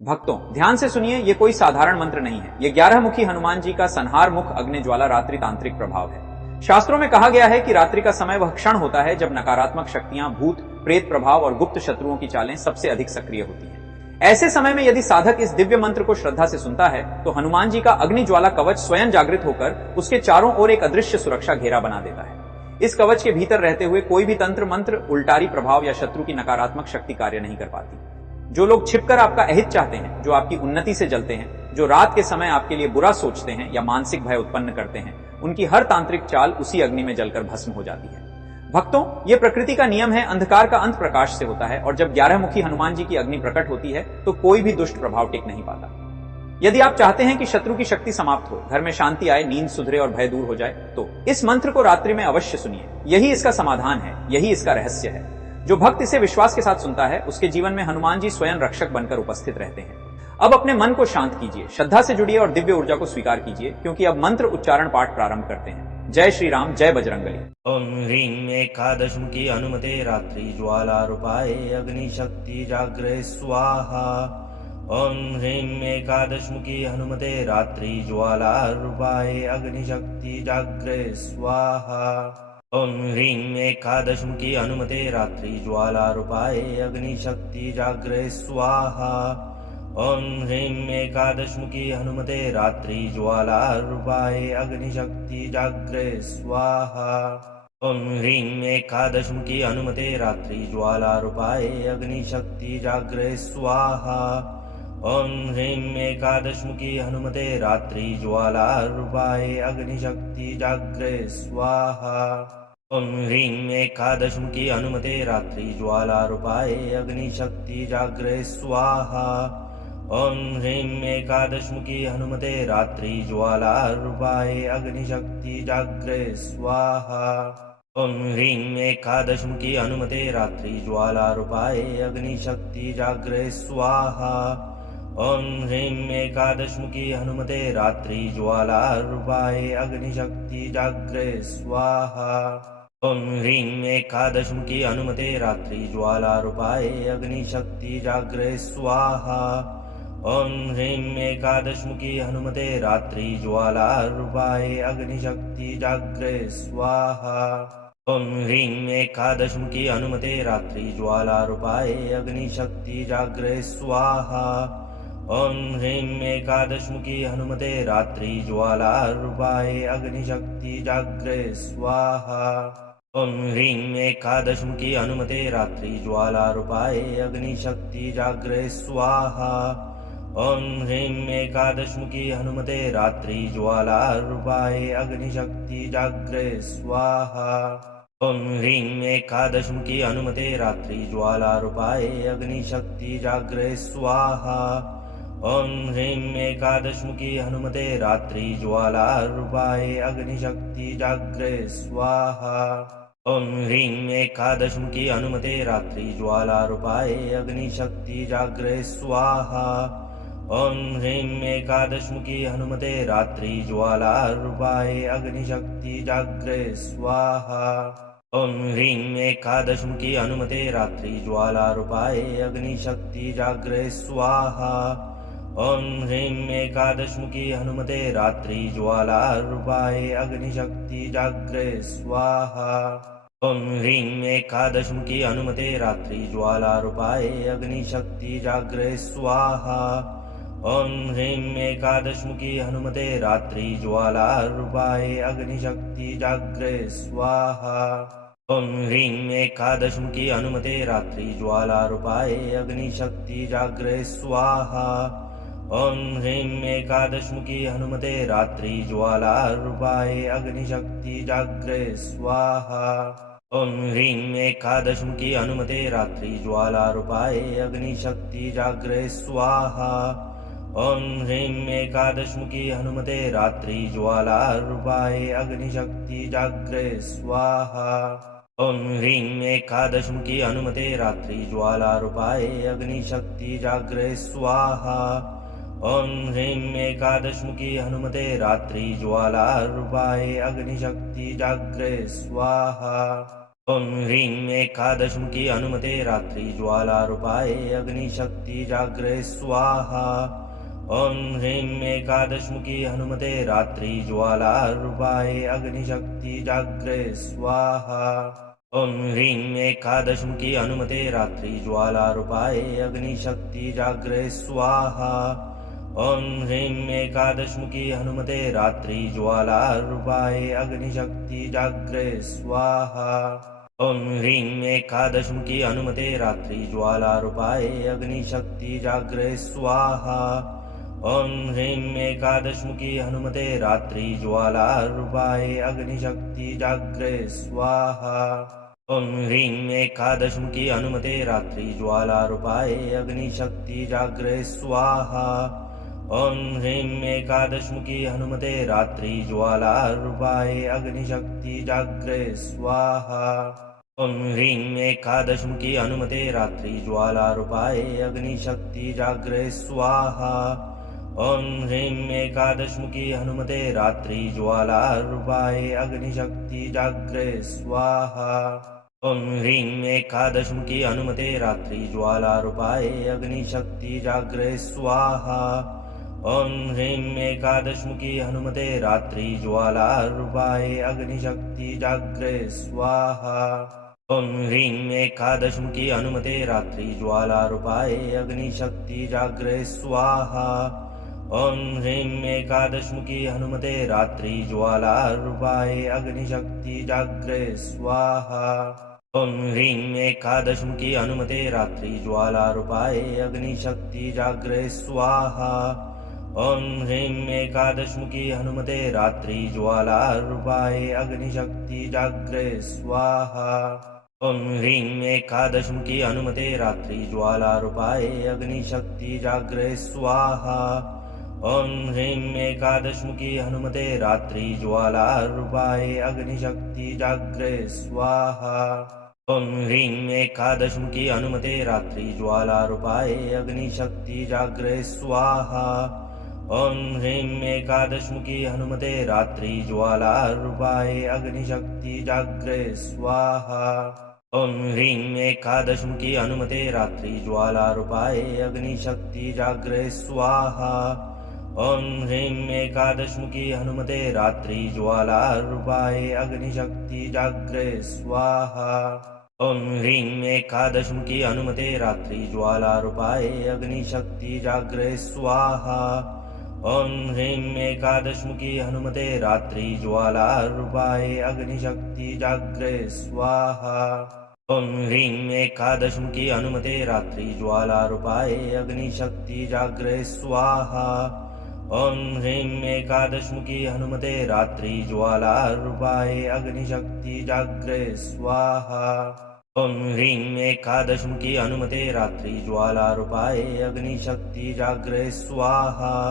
भक्तों ध्यान से सुनिए, ये कोई साधारण मंत्र नहीं है। ये 11 मुखी हनुमान जी का संहार मुख अग्नि ज्वाला रात्रि तांत्रिक प्रभाव है। शास्त्रों में कहा गया है कि रात्रि का समय वह क्षण होता है जब नकारात्मक शक्तियां, भूत प्रेत प्रभाव और गुप्त शत्रुओं की चालें सबसे अधिक सक्रिय होती हैं। ऐसे समय में यदि साधक इस दिव्य मंत्र को श्रद्धा से सुनता है तो हनुमान जी का अग्नि ज्वाला कवच स्वयं जागृत होकर उसके चारों ओर एक अदृश्य सुरक्षा घेरा बना देता है। इस कवच के भीतर रहते हुए कोई भी तंत्र मंत्र, उल्टारी प्रभाव या शत्रु की नकारात्मक शक्ति कार्य नहीं कर पाती। जो लोग छिपकर आपका अहित चाहते हैं, जो आपकी उन्नति से जलते हैं, जो रात के समय आपके लिए बुरा सोचते हैं या मानसिक भय उत्पन्न करते हैं, उनकी हर तांत्रिक चाल उसी अग्नि में जलकर भस्म हो जाती है। भक्तों, ये प्रकृति का नियम है। अंधकार का अंत प्रकाश से होता है और जब 11 मुखी हनुमान जी की अग्नि प्रकट होती है तो कोई भी दुष्ट प्रभाव टिक नहीं पाता। यदि आप चाहते हैं कि शत्रु की शक्ति समाप्त हो, घर में शांति आए, नींद सुधरे और भय दूर हो जाए, तो इस मंत्र को रात्रि में अवश्य सुनिए। यही इसका समाधान है, यही इसका रहस्य है। जो भक्त इसे विश्वास के साथ सुनता है, उसके जीवन में हनुमान जी स्वयं रक्षक बनकर उपस्थित रहते हैं। अब अपने मन को शांत कीजिए, श्रद्धा से जुड़िए और दिव्य ऊर्जा को स्वीकार कीजिए, क्योंकि अब मंत्र उच्चारण पाठ प्रारंभ करते हैं। जय श्री राम, जय बजरंगबली। ओम ह्रीं एकादशमुखी हनुमते रात्रि ज्वाला रूपाय अग्नि शक्ति जाग्रय स्वाहा। ओम ह्रीं एकादशमुखी हनुमते रात्रि ज्वाला रूपाय अग्नि शक्ति जाग्रय स्वाहा। ओम ह्रीं एकादशमुखी हनुमते रात्रि ज्वाला रूपाय अग्नि शक्ति जाग्रय स्वाहा। ओम ह्रीं एकादशमुखी हनुमते रात्रि ज्वाला रूपाय अग्नि शक्ति जाग्रय स्वाहा। ओम ह्रीं एकादशमुखी हनुमते रात्रि ज्वाला रूपाय अग्नि शक्ति जाग्रय स्वाहा। ओम ह्रीं एकादशमुखी हनुमते रात्रि ज्वाला रूपाय अग्नि शक्ति जाग्रय स्वाहा। ओम ह्रीं एकादशमुखी हनुमते रात्रि ज्वाला रूपाय अग्नि शक्ति जाग्रय स्वाहा। ओम ह्रीं एकादशमुखी हनुमते रात्रि ज्वाला रूपाय अग्नि शक्ति जाग्रय स्वाहा। ओम ह्रीं एकादशमुखी हनुमते रात्रि ज्वाला रूपाय अग्नि शक्ति जाग्रय स्वाहा। ओम ह्रीं एकादशमुखी हनुमते रात्रि ज्वाला रूपाय अग्नि शक्ति जाग्रय स्वाहा। ओम ह्रीं एकादशमुखी हनुमते रात्रि ज्वाला रूपाय अग्नि शक्ति जाग्रय स्वाहा। ओम ह्रीं एकादशमुखी हनुमते रात्रि ज्वाला रूपाय अग्नि शक्ति जाग्रय स्वाहा। ओम ह्रीं एकादशमुखी हनुमते रात्रि ज्वाला रूपाय अग्नि शक्ति जाग्रय स्वाहा। ओम ह्रीं एकादशमुखी हनुमते रात्रि ज्वाला रूपाय अग्नि शक्ति जाग्रय स्वाहा। ओम ह्रीं एकादशमुखी हनुमते रात्रि ज्वाला रूपाय अग्नि शक्ति जाग्रय स्वाहा। ओम ह्रीं एकादशमुखी हनुमते रात्रि ज्वाला रूपाय अग्नि शक्ति जाग्रय स्वाहा। ओम ह्रीं एकादशमुखी हनुमते रात्रि ज्वाला रूपाय अग्नि शक्ति जाग्रय स्वाहा। ओम ह्रीं एकादशमुखी हनुमते रात्रि ज्वाला रूपाय अग्नि शक्ति जाग्रय स्वाहा। ओम ह्रीं एकादशमुखी हनुमते रात्रि ज्वाला रूपाय अग्नि शक्ति जाग्रय स्वाहा। ओम ह्रीं एकादशमुखी हनुमते रात्रि ज्वाला रूपाय अग्नि शक्ति जाग्रय स्वाहा। ओम ह्रीं एकादशमुखी हनुमते रात्रि ज्वाला रूपाय अग्नि शक्ति जाग्रय स्वाहा। ओम ह्रीं एकादशमुखी हनुमते रात्रि ज्वाला रूपाय अग्नि शक्ति जाग्रय स्वाहा। ओम ह्रीं एकादशमुखी हनुमते रात्रि ज्वाला रूपाय अग्नि शक्ति जाग्रय स्वाहा। ओम ह्रीं एकादशमुखी हनुमते रात्रि ज्वाला रूपाय अग्नि शक्ति जाग्रय स्वाहा। ओम ह्रीं एकादशमुखी हनुमते रात्रि ज्वाला रूपाय अग्नि शक्ति जाग्रय स्वाहा। ओम ह्रीं एकादशमुखी हनुमते रात्रि ज्वाला रूपाय अग्नि शक्ति जाग्रय स्वाहा। ओम ह्रीं एकादशमुखी हनुमते रात्रि ज्वाला रूपाय अग्नि शक्ति जाग्रय स्वाहा। ओम ह्रीं एकादशमुखी हनुमते रात्रि ज्वाला रूपाय अग्नि शक्ति जाग्रय स्वाहा। ओम ह्रीं एकादशमुखी हनुमते रात्रि ज्वाला रूपाय अग्नि शक्ति जाग्रय स्वाहा। ओम ह्रीं एकादशमुखी हनुमते रात्रि ज्वाला रूपाय अग्नि शक्ति जाग्रय स्वाहा। ॐ ह्रीं एकादशमुखी हनुमते रात्रि ज्वालारूपाय अग्निशक्ति जाग्रय स्वाहा। ॐ ह्रीं एकादशमुखी हनुमते रात्रि ज्वालारूपाय अग्निशक्ति जाग्रय स्वाहा। ॐ ह्रीं एकादशमुखी हनुमते रात्रि ज्वालारूपाय अग्निशक्ति जाग्रय स्वाहा। ॐ ह्रीं एकादशमुखी हनुमते रात्रि ज्वालारूपाय अग्निशक्ति जाग्रय स्वाहा। ॐ ह्रीं एकादशमुखी हनुमते रात्रि ज्वालारूपाय अग्निशक्ति जाग्रय स्वाहा। ॐ ह्रीं एकादशमुखी हनुमते रात्रि ज्वालारूपाय अग्निशक्ति जाग्रय स्वाहा। ॐ ह्रीं एकादशमुखी हनुमते रात्रि ज्वालारूपाय अग्निशक्ति जाग्रय स्वाहा। ॐ ह्रीं एकादशमुखी हनुमते रात्रि ज्वालारूपाय अग्निशक्ति जाग्रय स्वाहा। ॐ ह्रीं एकादशमुखी हनुमते रात्रि ज्वालारूपाय अग्निशक्ति जाग्रय स्वाहा। ॐ ह्रीं एकादशमुखी हनुमते रात्रि ज्वालारूपाय अग्निशक्ति जाग्रय स्वाहा। ॐ ह्रीं एकादशमुखी हनुमते रात्रि ज्वालारूपाय अग्निशक्ति जाग्रय स्वाहा। ॐ ह्रीं एकादशमुखी हनुमते रात्रि ज्वालारूपाय अग्निशक्ति जाग्रय स्वाहा। ॐ ह्रीं एकादशमुखी हनुमते रात्रि ज्वालारूपाय अग्निशक्ति जाग्रय स्वाहा। ॐ ह्रीं एकादशमुखी हनुमते रात्रि ज्वालारूपाय अग्निशक्ति जाग्रय स्वाहा। ॐ ह्रीं एकादशमुखी हनुमते रात्रि ज्वालारूपाय अग्निशक्ति जाग्रय स्वाहा। ॐ ह्रीं एकादशमुखी हनुमते रात्रि ज्वालारूपाय अग्निशक्ति जाग्रय स्वाहा। ॐ ह्रीं एकादशमुखी हनुमते रात्रि ज्वालारूपाय अग्निशक्ति जाग्रय स्वाहा। ॐ ह्रीं एकादशमुखी हनुमते रात्रि ज्वालारूपाय अग्निशक्ति जाग्रय स्वाहा। ॐ ह्रीं एकादशमुखी हनुमते रात्रि ज्वालारूपाय अग्निशक्ति जाग्रय स्वाहा। ॐ ह्रीं एकादशमुखी हनुमते रात्रि ज्वालारूपाय अग्निशक्ति जाग्रय स्वाहा। ॐ ह्रीं एकादशमुखी हनुमते रात्रि ज्वालारूपाय अग्निशक्ति जाग्रय स्वाहा। ॐ ह्रीं एकादशमुखी हनुमते रात्रि ज्वालारूपाय अग्निशक्ति जाग्रय स्वाहा। ॐ ह्रीं एकादशमुखी हनुमते रात्रि ज्वालारूपाय अग्निशक्ति जाग्रय स्वाहा। ॐ ह्रीं एकादशमुखी हनुमते रात्रि ज्वालारूपाय अग्निशक्ति जाग्रय स्वाहा। ॐ ह्रीं एकादशमुखी हनुमते रात्रि ज्वालारूपाय अग्निशक्ति जाग्रय स्वाहा। ॐ ह्रीं एकादशमुखी हनुमते रात्रि ज्वालारूपाय अग्निशक्ति जाग्रय स्वाहा। ॐ ह्रीं एकादशमुखी हनुमते रात्रि ज्वालारूपाय अग्निशक्ति जाग्रय स्वाहा।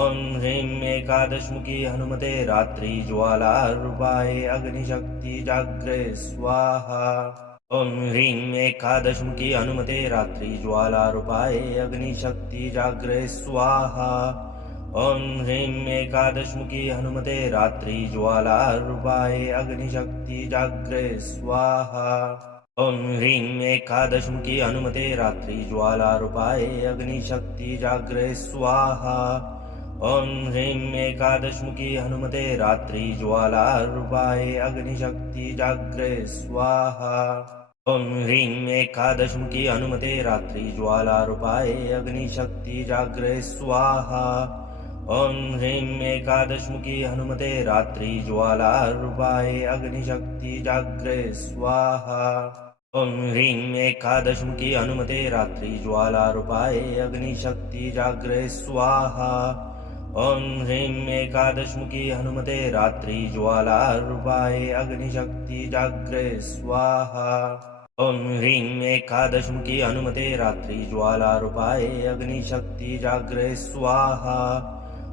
ॐ ह्रीं एकादशमुखी हनुमते रात्रि ज्वालारूपाय अग्निशक्ति जाग्रय स्वाहा। ॐ ह्रीं एकादशमुखी हनुमते रात्रि ज्वालारूपाय अग्निशक्ति जाग्रय स्वाहा। ॐ ह्रीं एकादशमुखी हनुमते रात्रि ज्वालारूपाय अग्निशक्ति जाग्रय स्वाहा। ॐ ह्रीं एकादशमुखी हनुमते रात्रि ज्वालारूपाय अग्निशक्ति जाग्रय स्वाहा। ॐ ह्रीं एकादशमुखी हनुमते रात्रि ज्वालारूपाय अग्निशक्ति जाग्रय स्वाहा। ॐ ह्रीं एकादशमुखी हनुमते रात्रि ज्वालारूपाय अग्निशक्ति जाग्रय स्वाहा। ॐ ह्रीं एकादशमुखी हनुमते रात्रि ज्वालारूपाय अग्निशक्ति जाग्रय स्वाहा। ॐ ह्रीं एकादशमुखी हनुमते रात्रि ज्वालारूपाय अग्निशक्ति जाग्रय स्वाहा। ॐ ह्रीं एकादशमुखी हनुमते रात्रि ज्वालारूपाय अग्निशक्ति जाग्रय स्वाहा। ॐ ह्रीं एकादशमुखी हनुमते रात्रि ज्वालारूपाय अग्निशक्ति जाग्रय स्वाहा।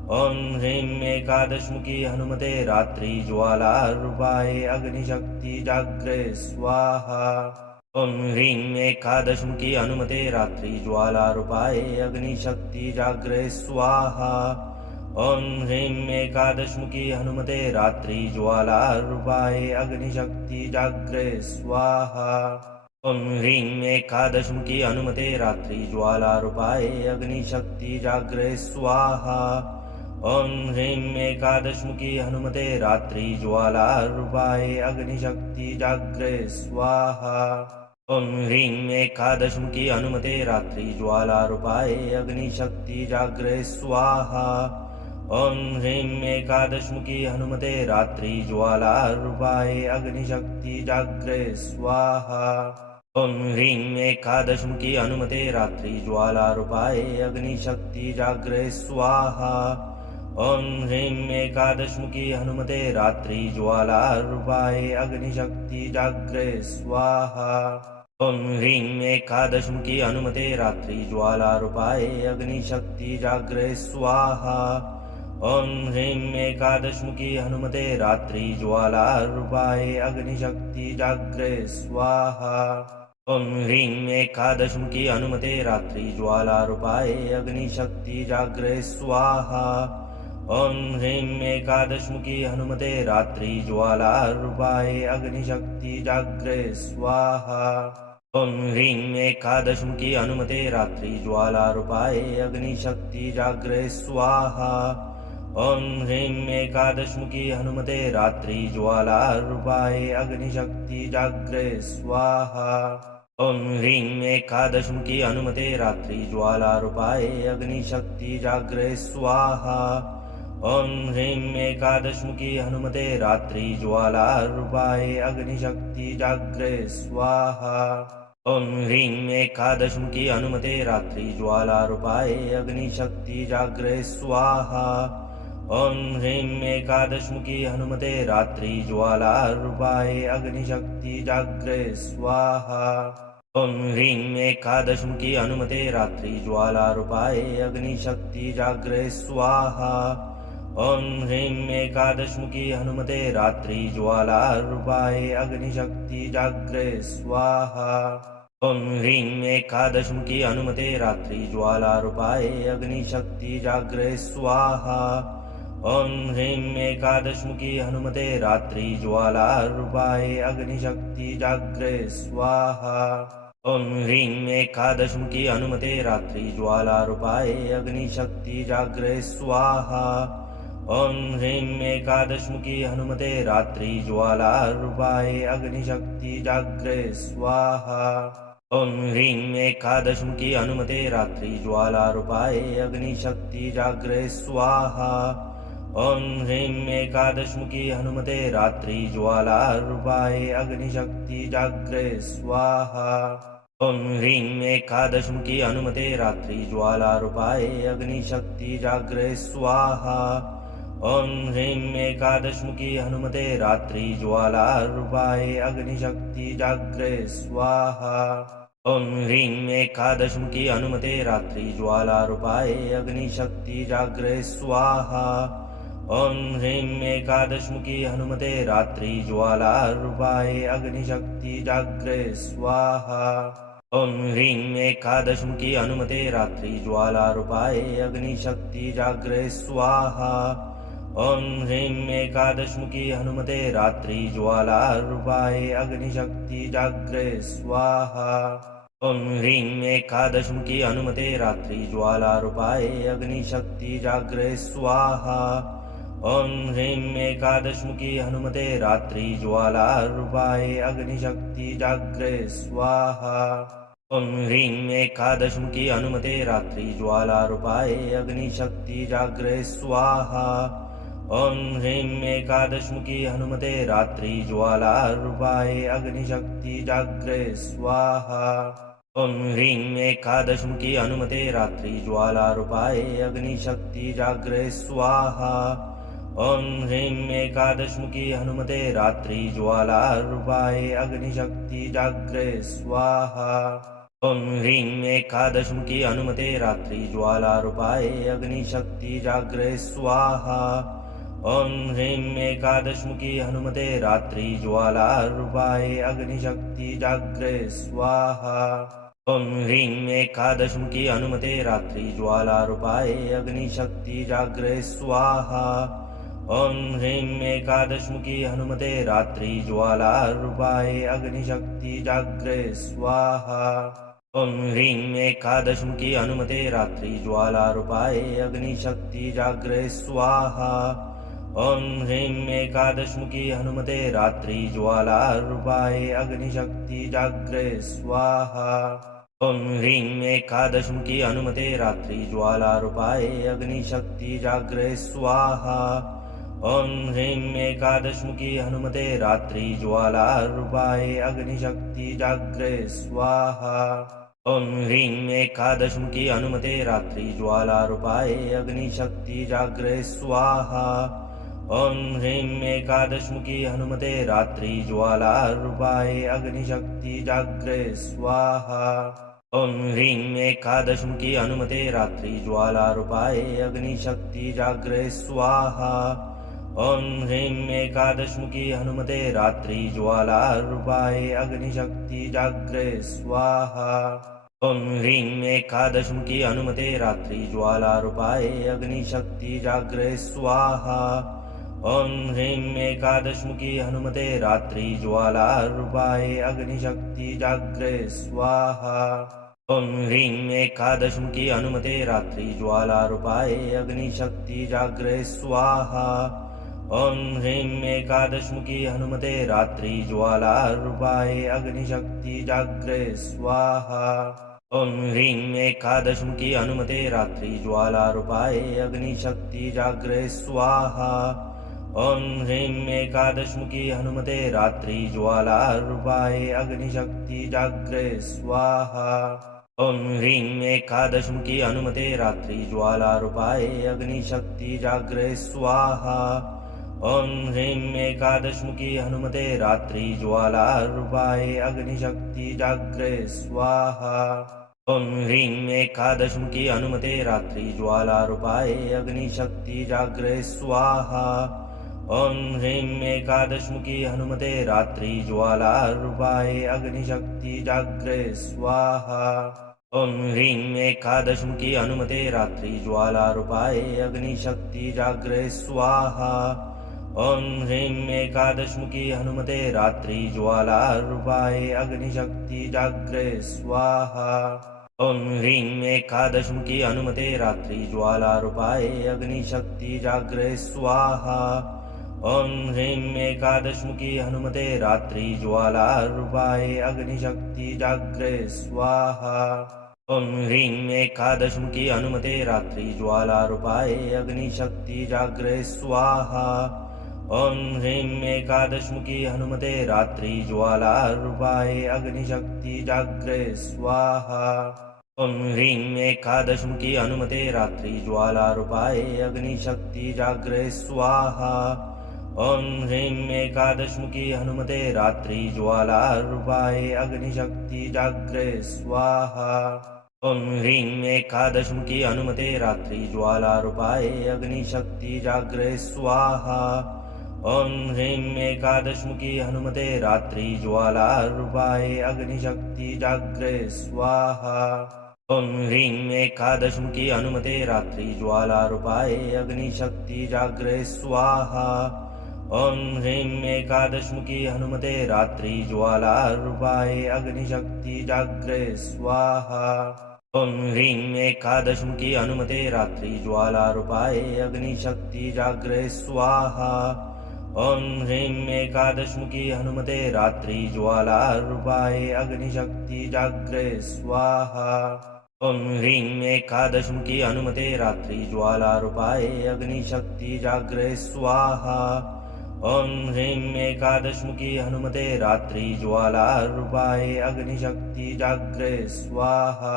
ॐ ह्रीं एकादशमुखी हनुमते रात्रि ज्वालारूपाय अग्निशक्ति जाग्रय स्वाहा। ॐ ह्रीं एकादशमुखी हनुमते रात्रि ज्वालारूपाय अग्निशक्ति जाग्रय स्वाहा। ॐ ह्रीं एकादशमुखी हनुमते रात्रि ज्वाला रूपाय अग्निशक्ति जाग्रे स्वाहा। ॐ ह्रीं एकादशमुखी हनुमते रात्रि ज्वाला रूपाय अग्निशक्ति जाग्रे स्वाहा। ॐ ह्रीं एकादशमुखी हनुमते रात्रि ज्वाला रूपाय अग्निशक्ति जाग्रे स्वाहा। ॐ ह्रीं एकादशमुखी हनुमते रात्रि ज्वाला रूपाय अग्निशक्ति जाग्रे स्वाहा। ॐ ह्रीं एकादशमुखी हनुमते रात्रि ज्वाला रूपाय अग्निशक्ति जाग्रे स्वाहा। ॐ ह्रीं एकादशमुखी हनुमते रात्रि ज्वाला रूपाय अग्निशक्ति जाग्रे स्वाहा। ॐ ह्रीं एकादशमुखी हनुमते रात्रि ज्वाला रूपाय अग्निशक्ति जाग्रे स्वाहा। ॐ ह्रीं एकादशमुखी हनुमते रात्रि ज्वाला रूपाय अग्निशक्ति जाग्रे स्वाहा। ॐ ह्रीं एकादशमुखी हनुमते रात्रि ज्वाला रूपाय अग्निशक्ति जाग्रे स्वाहा। ॐ ह्रीं एकादशमुखी हनुमते रात्रि ज्वाला रूपाय अग्निशक्ति जाग्रे स्वाहा। ॐ ह्रीं एकादशमुखी हनुमते रात्रि ज्वाला रूपाय अग्निशक्ति जाग्रे स्वाहा। ॐ ह्रीं एकादशमुखी हनुमते रात्रि ज्वाला रूपाय अग्निशक्ति जाग्रे स्वाहा। ॐ ह्रीं एकादशमुखी हनुमते रात्रि ज्वाला रूपाय अग्निशक्ति जाग्रे स्वाहा। ॐ ह्रीं एकादशमुखी हनुमते रात्रि ज्वाला रूपाय अग्निशक्ति जाग्रे स्वाहा। ॐ ह्रीं एकादशमुखी हनुमते रात्रि ज्वाला रूपाय अग्निशक्ति जाग्रे स्वाहा। ॐ ह्रीं एकादशमुखी हनुमते रात्रि ज्वाला रूपाय अग्निशक्ति जाग्रे स्वाहा। ॐ ह्रीं एकादशमुखी हनुमते रात्रि ज्वाला रूपाय अग्निशक्ति जाग्रे स्वाहा। ॐ ह्रीं एकादशमुखी हनुमते रात्रि ज्वाला रूपाय अग्निशक्ति जाग्रे स्वाहा। ॐ ह्रीं एकादशमुखी हनुमते रात्रि ज्वाला रूपाय अग्निशक्ति जाग्रे स्वाहा। ॐ ह्रीं एकादशमुखी हनुमते रात्रि ज्वाला रूपाय अग्निशक्ति जाग्रे स्वाहा। ॐ ह्रीं एकादशमुखी हनुमते रात्रि ज्वाला रूपाय अग्निशक्ति जाग्रे स्वाहा। ॐ ह्रीं एकादशमुखी हनुमते रात्रि ज्वाला रूपाय अग्निशक्ति जाग्रे स्वाहा। ॐ ह्रीं एकादशमुखी हनुमते रात्रि ज्वाला रूपाय अग्निशक्ति जाग्रे स्वाहा। ॐ ह्रीं एकादशमुखी हनुमते रात्रि ज्वाला रूपाय अग्निशक्ति जाग्रे स्वाहा। ॐ ह्रीं एकादशमुखी हनुमते रात्रि ज्वाला रूपाय अग्निशक्ति जाग्रे स्वाहा। ॐ ह्रीं एकादशमुखी हनुमते रात्रि ज्वाला रूपाय अग्निशक्ति जाग्रे स्वाहा। ॐ ह्रीं एकादशमुखी हनुमते रात्रि ज्वाला रूपाय अग्निशक्ति जाग्रे स्वाहा। ॐ ह्रीं एकादशमुखी हनुमते रात्रि ज्वाला रूपाय अग्निशक्ति जाग्रे स्वाहा। ॐ ह्रीं एकादशमुखी हनुमते रात्रि ज्वाला रूपाय अग्निशक्ति जाग्रे स्वाहा। ॐ ह्रीं एकादशमुखी हनुमते रात्रि ज्वाला रूपाय अग्निशक्ति जाग्रे स्वाहा। ॐ ह्रीं एकादशमुखी हनुमते रात्रि ज्वाला रूपाय अग्निशक्ति जाग्रे स्वाहा। ॐ ह्रीं एकादशमुखी हनुमते रात्रि ज्वाला रूपाय अग्निशक्ति जाग्रे स्वाहा। ॐ ह्रीं एकादशमुखी हनुमते रात्रि ज्वाला रूपाय अग्निशक्ति जाग्रे स्वाहा। ॐ ह्रीं एकादशमुखी हनुमते रात्रि ज्वाला रूपाय अग्निशक्ति जाग्रे स्वाहा। ॐ ह्रीं एकादशमुखी हनुमते रात्रि ज्वाला रूपाय अग्निशक्ति जाग्रे स्वाहा। ॐ ह्रीं एकादशमुखी हनुमते रात्रि ज्वाला रूपाय अग्निशक्ति जाग्रे स्वाहा। ॐ ह्रीं एकादशमुखी हनुमते रात्रि ज्वाला रूपाय अग्निशक्ति जाग्रे स्वाहा। ॐ ह्रीं एकादशमुखी हनुमते रात्रि ज्वाला रूपाय अग्निशक्ति जाग्रे स्वाहा। ॐ ह्रीं एकादशमुखी हनुमते रात्रि ज्वाला रूपाय अग्निशक्ति जाग्रे स्वाहा। ॐ ह्रीं एकादशमुखी हनुमते रात्रि ज्वालारूपाय अग्निशक्ति जाग्रय स्वाहा। ॐ ह्रीं एकादशमुखी हनुमते रात्रि ज्वालारूपाय अग्निशक्ति जाग्रय स्वाहा। ॐ ह्रीं एकादशमुखी हनुमते रात्रि ज्वालारूपाय अग्निशक्ति जाग्रय स्वाहा। ॐ ह्रीं एकादशमुखी हनुमते रात्रि ज्वालारूपाय अग्निशक्ति जाग्रय स्वाहा। ॐ ह्रीं एकादशमुखी हनुमते रात्रि ज्वालारूपाय अग्निशक्ति जाग्रय स्वाहा। ॐ ह्रीं एकादशमुखी हनुमते रात्रि ज्वालारूपाय अग्निशक्ति जाग्रय स्वाहा। ॐ ह्रीं एकादशमुखी हनुमते रात्रि ज्वालारूपाय अग्निशक्ति जाग्रय स्वाहा। ॐ ह्रीं एकादशमुखी हनुमते रात्रि ज्वालारूपाय अग्निशक्ति जाग्रय स्वाहा। ॐ ह्रीं एकादशमुखी हनुमते रात्रि ज्वालारूपाय अग्निशक्ति जाग्रय स्वाहा। ॐ ह्रीं एकादशमुखी हनुमते रात्रि ज्वालारूपाय अग्निशक्ति जाग्रय स्वाहा। ॐ ह्रीं एकादशमुखी हनुमते रात्रि ज्वालारूपाय अग्निशक्ति जाग्रय स्वाहा। ॐ ह्रीं एकादशमुखी हनुमते रात्रि ज्वालारूपाय अग्निशक्ति जाग्रय स्वाहा। ॐ ह्रीं एकादशमुखी हनुमते रात्रि ज्वालारूपाय अग्निशक्ति जाग्रय स्वाहा। ॐ ह्रीं एकादशमुखी हनुमते रात्रि ज्वालारूपाय अग्निशक्ति जाग्रय स्वाहा। ॐ ह्रीं एकादशमुखी हनुमते रात्रि ज्वालारूपाय अग्निशक्ति जाग्रय स्वाहा। ॐ ह्रीं एकादशमुखी हनुमते रात्रि ज्वालारूपाय अग्निशक्ति जाग्रय स्वाहा। ॐ ह्रीं एकादशमुखी हनुमते रात्रि ज्वालारूपाय अग्निशक्ति जाग्रय स्वाहा। ॐ ह्रीं एकादशमुखी हनुमते रात्रि ज्वालारूपाय अग्निशक्ति जाग्रय स्वाहा। ॐ ह्रीं एकादशमुखी हनुमते रात्रि ज्वालारूपाय अग्निशक्ति जाग्रय स्वाहा। ॐ ह्रीं एकादशमुखी हनुमते रात्रि ज्वालारूपाय अग्निशक्ति जाग्रय स्वाहा। ॐ ह्रीं एकादशमुखी हनुमते रात्रि ज्वालारूपाय अग्निशक्ति जाग्रय स्वाहा। ॐ ह्रीं एकादशमुखी हनुमते रात्रि ज्वालारूपाय अग्निशक्ति जाग्रय स्वाहा। ॐ ह्रीं एकादशमुखी हनुमते रात्रि ज्वालारूपाय अग्निशक्ति जाग्रय स्वाहा। ॐ ह्रीं एकादशमुखी हनुमते रात्रि ज्वालारूपाय अग्निशक्ति जाग्रय स्वाहा। ॐ ह्रीं एकादशमुखी हनुमते रात्रि ज्वालारूपाय अग्निशक्ति जाग्रय स्वाहा। ॐ ह्रीं एकादशमुखी हनुमते रात्रि ज्वालारूपाय अग्निशक्ति जाग्रय स्वाहा। ॐ ह्रीं एकादशमुखी हनुमते रात्रि ज्वालारूपाय अग्निशक्ति जाग्रय स्वाहा। ॐ ह्रीं एकादशमुखी हनुमते रात्रि ज्वालारूपाय अग्निशक्ति जाग्रय स्वाहा। ॐ ह्रीं एकादशमुखी हनुमते रात्रि ज्वालारूपाय अग्निशक्ति जाग्रय स्वाहा। ॐ ह्रीं एकादशमुखी हनुमते रात्रि ज्वालारूपाय अग्निशक्ति जाग्रय स्वाहा। ॐ ह्रीं एकादशमुखी हनुमते रात्रि ज्वालारूपाय अग्निशक्ति जाग्रय स्वाहा। ॐ ह्रीं एकादशमुखी हनुमते रात्रि ज्वालारूपाय अग्निशक्ति जाग्रय स्वाहा। ॐ ह्रीं एकादशमुखी हनुमते रात्रि ज्वालारूपाय अग्निशक्ति जाग्रय स्वाहा। ॐ ह्रीं एकादशमुखी हनुमते रात्रि ज्वालारूपाय अग्निशक्ति जाग्रय स्वाहा। ॐ ह्रीं एकादशमुखी हनुमते रात्रि ज्वालारूपाय अग्निशक्ति जाग्रय स्वाहा। ॐ ह्रीं एकादशमुखी हनुमते रात्रि ज्वालारूपाय अग्निशक्ति जाग्रय स्वाहा।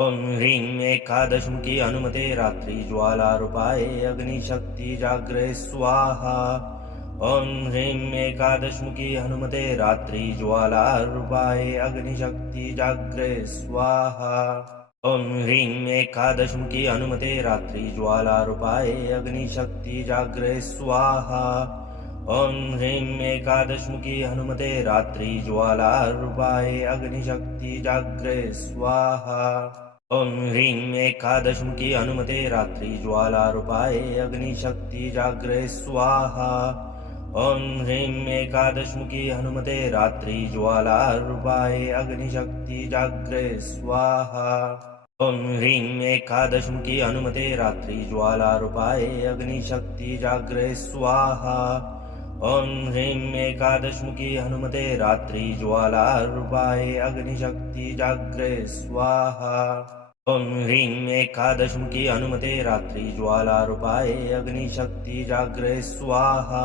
ॐ ह्रीं एकादशमुखी हनुमते रात्रि ज्वालारूपाय अग्निशक्ति जाग्रय स्वाहा। ॐ ह्रीं एकादशमुखी हनुमते रात्रि ज्वालारूपाय अग्निशक्ति जाग्रय स्वाहा। ॐ ह्रीं एकादशमुखी हनुमते रात्रि ज्वालारूपाय अग्निशक्ति जाग्रय स्वाहा। ॐ ह्रीं एकादशमुखी हनुमते रात्रि ज्वाला रूपाय अग्निशक्ति जाग्रे स्वाहा। ॐ ह्रीं एकादशमुखी हनुमते रात्रि ज्वाला रूपाय अग्निशक्ति जाग्रे स्वाहा। ॐ ह्रीं एकादशमुखी हनुमते रात्रि ज्वाला रूपाय अग्निशक्ति जाग्रे स्वाहा। ॐ ह्रीं एकादशमुखी हनुमते रात्रि ज्वाला रूपाय अग्निशक्ति जाग्रे स्वाहा। ॐ ह्रीं एकादशमुखी हनुमते रात्रि ज्वाला रूपाय अग्निशक्ति जाग्रे स्वाहा। ॐ ह्रीं एकादशमुखी हनुमते रात्रि ज्वाला रूपाय अग्निशक्ति जाग्रे स्वाहा।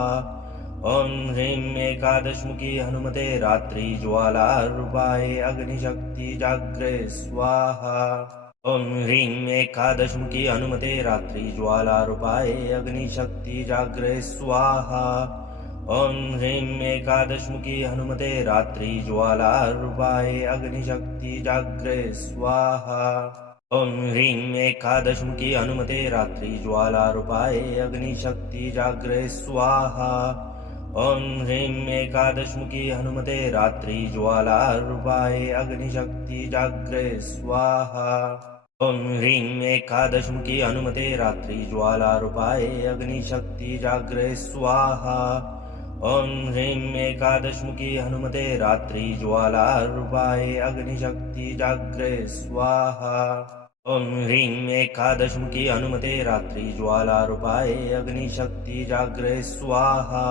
ॐ ह्रीं एकादशमुखी हनुमते रात्रि ज्वाला रूपाय अग्निशक्ति जाग्रे स्वाहा। ॐ ह्रीं एकादशमुखी हनुमते रात्रि ज्वाला रूपाय अग्निशक्ति जाग्रे स्वाहा। ॐ ह्रीं एकादशमुखी हनुमते रात्रि ज्वाला रूपाय अग्निशक्ति जाग्रे स्वाहा। ॐ ह्रीं एकादशमुखी हनुमते रात्रि ज्वाला रूपाय अग्निशक्ति जाग्रे स्वाहा। ॐ ह्रीं एकादशमुखी हनुमते रात्रि ज्वाला रूपाय अग्निशक्ति जाग्रे स्वाहा। ॐ ह्रीं एकादशमुखी हनुमते रात्रि ज्वाला रूपाय अग्निशक्ति जाग्रे स्वाहा। ॐ ह्रीं एकादशमुखी हनुमते रात्रि ज्वाला रूपाय अग्निशक्ति जाग्रे स्वाहा। ॐ ह्रीं एकादशमुखी हनुमते रात्रि ज्वाला रूपाय अग्निशक्ति जाग्रे स्वाहा।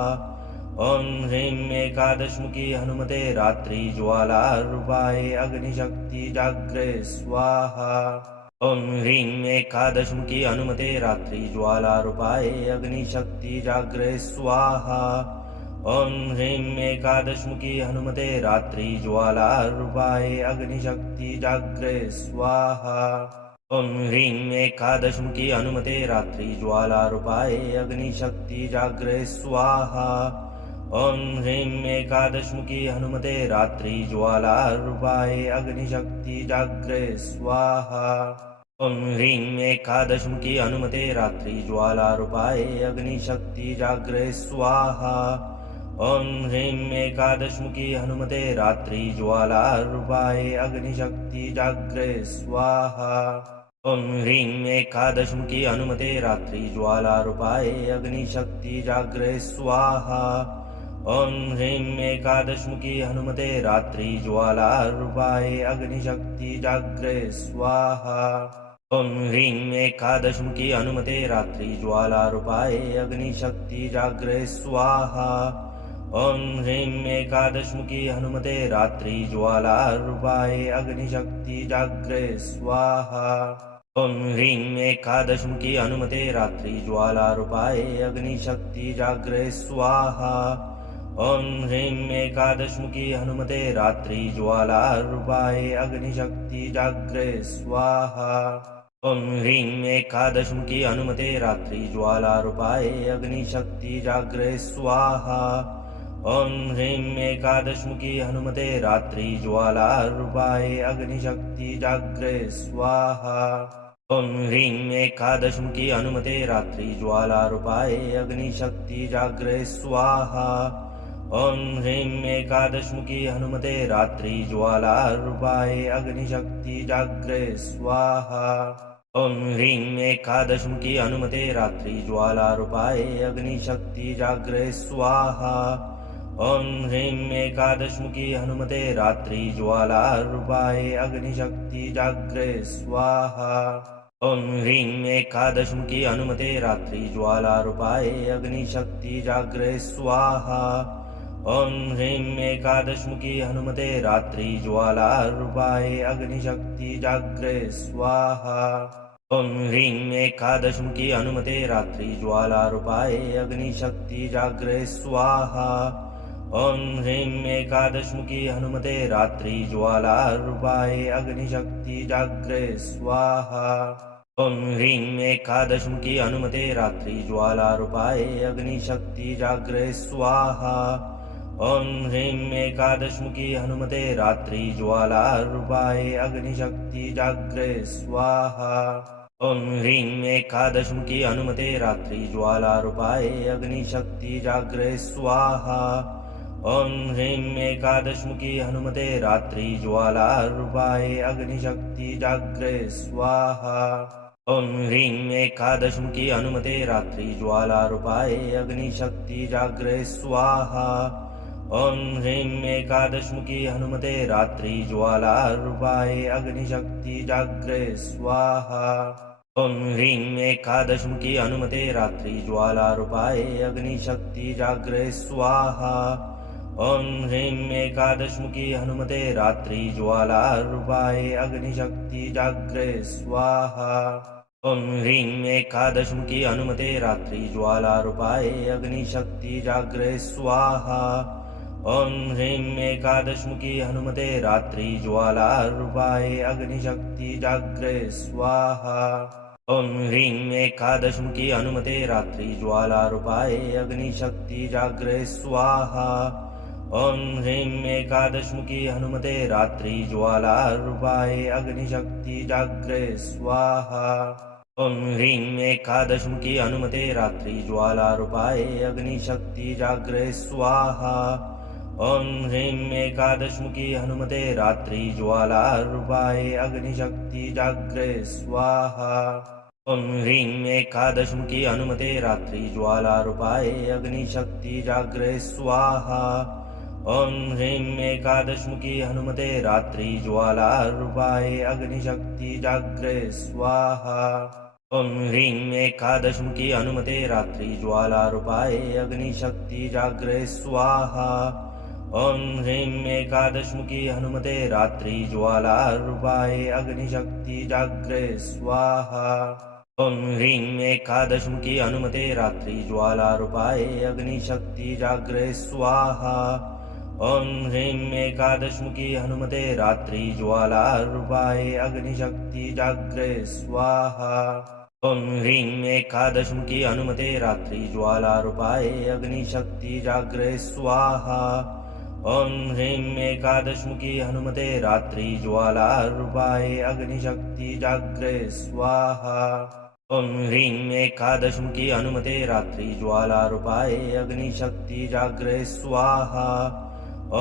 ॐ ह्रीं एकादशमुखी हनुमते रात्रि ज्वाला रूपाय अग्निशक्ति जाग्रे स्वाहा। ॐ ह्रीं एकादशमुखी हनुमते रात्रि ज्वाला रूपाय अग्निशक्ति जाग्रे स्वाहा। ॐ ह्रीं एकादशमुखी हनुमते रात्रि ज्वाला रूपाय अग्निशक्ति जाग्रे स्वाहा। ॐ ह्रीं एकादशमुखी हनुमते रात्रि ज्वाला रूपाय अग्निशक्ति जाग्रे स्वाहा। ॐ ह्रीं एकादशमुखी हनुमते रात्रि ज्वाला रूपाय अग्निशक्ति जाग्रे स्वाहा। ॐ ह्रीं एकादशमुखी हनुमते रात्रि ज्वाला रूपाय अग्निशक्ति जाग्रे स्वाहा। ॐ ह्रीं एकादशमुखी हनुमते रात्रि ज्वाला रूपाय अग्निशक्ति जाग्रे स्वाहा। ॐ ह्रीं एकादशमुखी हनुमते रात्रि ज्वाला रूपाय अग्निशक्ति जाग्रे स्वाहा। ॐ ह्रीं एकादशमुखी हनुमते रात्रि ज्वाला रूपाय अग्निशक्ति जाग्रे स्वाहा। ॐ ह्रीं एकादशमुखी हनुमते रात्रि ज्वाला रूपाय अग्निशक्ति जाग्रे स्वाहा। ॐ ह्रीं एकादशमुखी हनुमते रात्रि ज्वाला रूपाय अग्निशक्ति जाग्रे स्वाहा। ॐ ह्रीं एकादशमुखी हनुमते रात्रि ज्वाला रूपाय अग्निशक्ति जाग्रे स्वाहा। ॐ ह्रीं एकादशमुखी हनुमते रात्रि ज्वाला रूपाय अग्निशक्ति जाग्रे स्वाहा। ॐ ह्रीं एकादशमुखी हनुमते रात्रि ज्वाला रूपाय अग्निशक्ति जाग्रे स्वाहा। ॐ ह्रीं एकादशमुखी हनुमते रात्रि ज्वाला रूपाय अग्निशक्ति जाग्रे स्वाहा। ॐ ह्रीं एकादशमुखी हनुमते रात्रि ज्वाला रूपाय अग्निशक्ति जाग्रे स्वाहा। ॐ ह्रीं एकादशमुखी हनुमते रात्रि ज्वाला रूपाय अग्निशक्ति जाग्रे स्वाहा। ॐ ह्रीं एकादशमुखी हनुमते रात्रि ज्वाला रूपाय अग्निशक्ति जाग्रे स्वाहा। ॐ ह्रीं एकादशमुखी हनुमते रात्रि ज्वाला रूपाय अग्निशक्ति जाग्रे स्वाहा। ॐ ह्रीं एकादशमुखी हनुमते रात्रि ज्वाला रूपाय अग्निशक्ति जाग्रे स्वाहा। ॐ ह्रीं एकादशमुखी हनुमते रात्रि ज्वाला रूपाय अग्निशक्ति जाग्रे स्वाहा। ॐ ह्रीं एकादशमुखी हनुमते रात्रि ज्वाला रूपाय अग्निशक्ति जाग्रे स्वाहा। ॐ ह्रीं एकादशमुखी हनुमते रात्रि ज्वाला रूपाय अग्निशक्ति जाग्रे स्वाहा। ॐ ह्रीं एकादशमुखी हनुमते रात्रि ज्वाला रूपाय अग्निशक्ति जाग्रे स्वाहा। ॐ ह्रीं एकादशमुखी हनुमते रात्रि ज्वाला रूपाय अग्निशक्ति जाग्रे स्वाहा। ॐ ह्रीं एकादशमुखी हनुमते रात्रिज्वालारूपाय अग्निशक्ति जाग्रे स्वाहा ॐ ह्रीं एकादशमुखी हनुमते रात्रिज्वालारूपाय अग्निशक्ति जाग्रे स्वाहा ॐ ह्रीं एकादशमुखी हनुमते रात्रिज्वालारूपाय अग्निशक्ति जाग्रे स्वाहा ॐ ह्रीं एकादशमुखी हनुमते रात्रिज्वालारूपाय अग्निशक्ति जाग्रे स्वाहा ॐ ह्रीं एकादशमुखी हनुमते रात्रिज्वालारूपाय अग्निशक्ति जाग्रे स्वाहा ॐ ह्रीं एकादशमुखी हनुमते रात्रिज्वालारूपाय अग्निशक्ति जाग्रे स्वाहा ॐ ह्रीं एकादशमुखी हनुमते रात्रिज्वालारूपाय अग्निशक्ति जाग्रे स्वाहा ॐ ह्रीं एकादशमुखी हनुमते रात्रिज्वालारूपाय अग्निशक्ति जाग्रे स्वाहा ॐ ह्रीं एकादशमुखी हनुमते रात्रिज्वालारूपाय अग्निशक्ति जाग्रे स्वाहा ॐ ह्रीं एकादशमुखी हनुमते रात्रिज्वालारूपाय अग्निशक्ति जाग्रे स्वाहा ॐ ह्रीं एकादशमुखी हनुमते रात्रिज्वालारूपाय अग्निशक्ति जाग्रे स्वाहा ॐ ह्रीं एकादशमुखी हनुमते रात्रिज्वालारूपाय अग्निशक्ति जाग्रे स्वाहा ॐ ह्रीं एकादशमुखी हनुमते रात्रिज्वालारूपाय अग्निशक्ति जाग्रे स्वाहा ॐ ह्रीं एकादशमुखी हनुमते रात्रिज्वालारूपाय अग्निशक्ति जाग्रे स्वाहा ॐ ह्रीं एकादशमुखी हनुमते रात्रिज्वालारूपाय अग्निशक्ति जाग्रे स्वाहा ॐ ह्रीं एकादशमुखी हनुमते रात्रिज्वालारूपाय अग्निशक्ति जाग्रे स्वाहा ॐ ह्रीं एकादशमुखी हनुमते रात्रिज्वालारूपाय अग्निशक्ति जाग्रे स्वाहा ॐ ह्रीं एकादशमुखी हनुमते रात्रिज्वालारूपाय अग्निशक्ति जाग्रे स्वाहा ॐ ह्रीं एकादशमुखी हनुमते रात्रिज्वालारूपाय अग्निशक्ति जाग्रे स्वाहा ॐ ह्रीं एकादशमुखी हनुमते रात्रिज्वालारूपाय अग्निशक्ति जाग्रे स्वाहा ॐ ह्रीं एकादशमुखी हनुमते रात्रिज्वालारूपाय अग्निशक्ति जाग्रे स्वाहा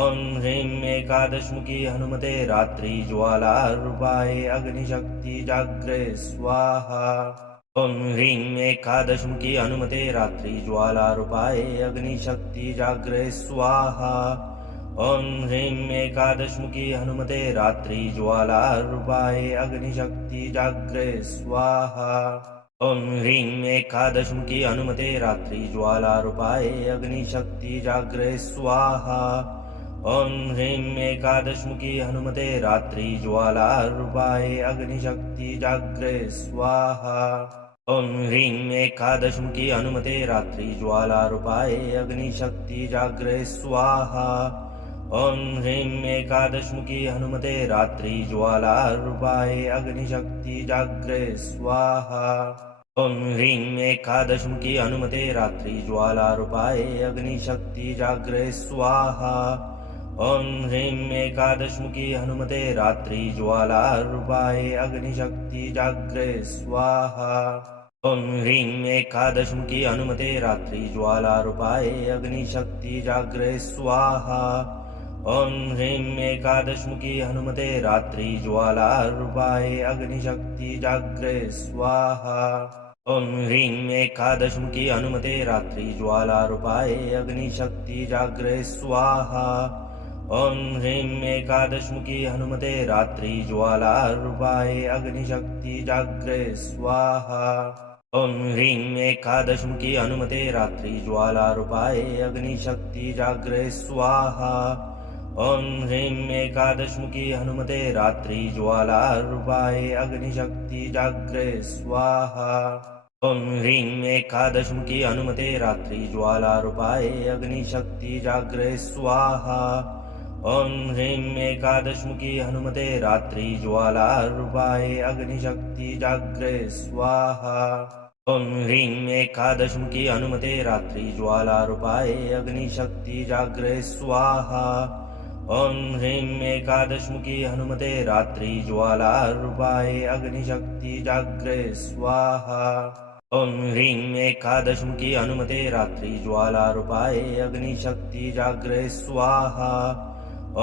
ॐ ह्रीं एकादशमुखी हनुमते रात्रिज्वालारूपाय अग्निशक्ति जाग्रे स्वाहा ॐ ह्रीं एकादशमुखी हनुमते रात्रिज्वालारूपाय अग्निशक्ति जाग्रे स्वाहा ॐ ह्रीं एकादशमुखी हनुमते रात्रिज्वालारूपाय अग्निशक्ति जाग्रे स्वाहा ॐ ह्रीं एकादशमुखी हनुमते रात्रिज्वालारूपाय अग्निशक्ति जाग्रे स्वाहा ॐ ह्रीं एकादशमुखी हनुमते रात्रिज्वालारूपाय अग्निशक्ति जाग्रे स्वाहा ॐ ह्रीं एकादशमुखी हनुमते रात्रिज्वालारूपाय अग्निशक्ति जाग्रे स्वाहा ॐ ह्रीं एकादशमुखी हनुमते रात्रिज्वालारूपाय अग्निशक्ति जाग्रे स्वाहा ॐ ह्रीं एकादशमुखी हनुमते रात्रिज्वालारूपाय अग्निशक्ति जाग्रे स्वाहा ॐ ह्रीं एकादशमुखी हनुमते रात्रिज्वालारूपाय अग्निशक्ति जाग्रे स्वाहा ॐ ह्रीं एकादशमुखी हनुमते रात्रिज्वालारूपाय अग्निशक्ति जाग्रे स्वाहा ॐ ह्रीं एकादशमुखी हनुमते रात्रिज्वालारूपाय अग्निशक्ति जाग्रे स्वाहा ॐ ह्रीं एकादशमुखी हनुमते रात्रिज्वालारूपाय अग्निशक्ति जाग्रे स्वाहा ॐ ह्रीं एकादशमुखी हनुमते रात्रिज्वालारूपाय अग्निशक्ति जाग्रे स्वाहा ॐ ह्रीं एकादशमुखी हनुमते रात्रिज्वालारूपाय अग्निशक्ति जाग्रे स्वाहा ॐ ह्रीं एकादशमुखी हनुमते रात्रिज्वालारूपाय अग्निशक्ति जाग्रे स्वाहा ॐ ह्रीं एकादशमुखी हनुमते रात्रिज्वालारूपाय अग्निशक्ति जाग्रे स्वाहा ॐ ह्रीं एकादशमुखी हनुमते रात्रिज्वालारूपाय अग्निशक्ति जाग्रे स्वाहा ॐ ह्रीं एकादशमुखी हनुमते रात्रिज्वालारूपाय अग्निशक्ति जाग्रे स्वाहा ॐ ह्रीं एकादशमुखी हनुमते रात्रि ज्वाला रूपाय अग्निशक्ति जाग्रे स्वाहा ॐ ह्रीं एकादशमुखी हनुमते रात्रि ज्वाला रूपाय अग्निशक्ति जाग्रे स्वाहा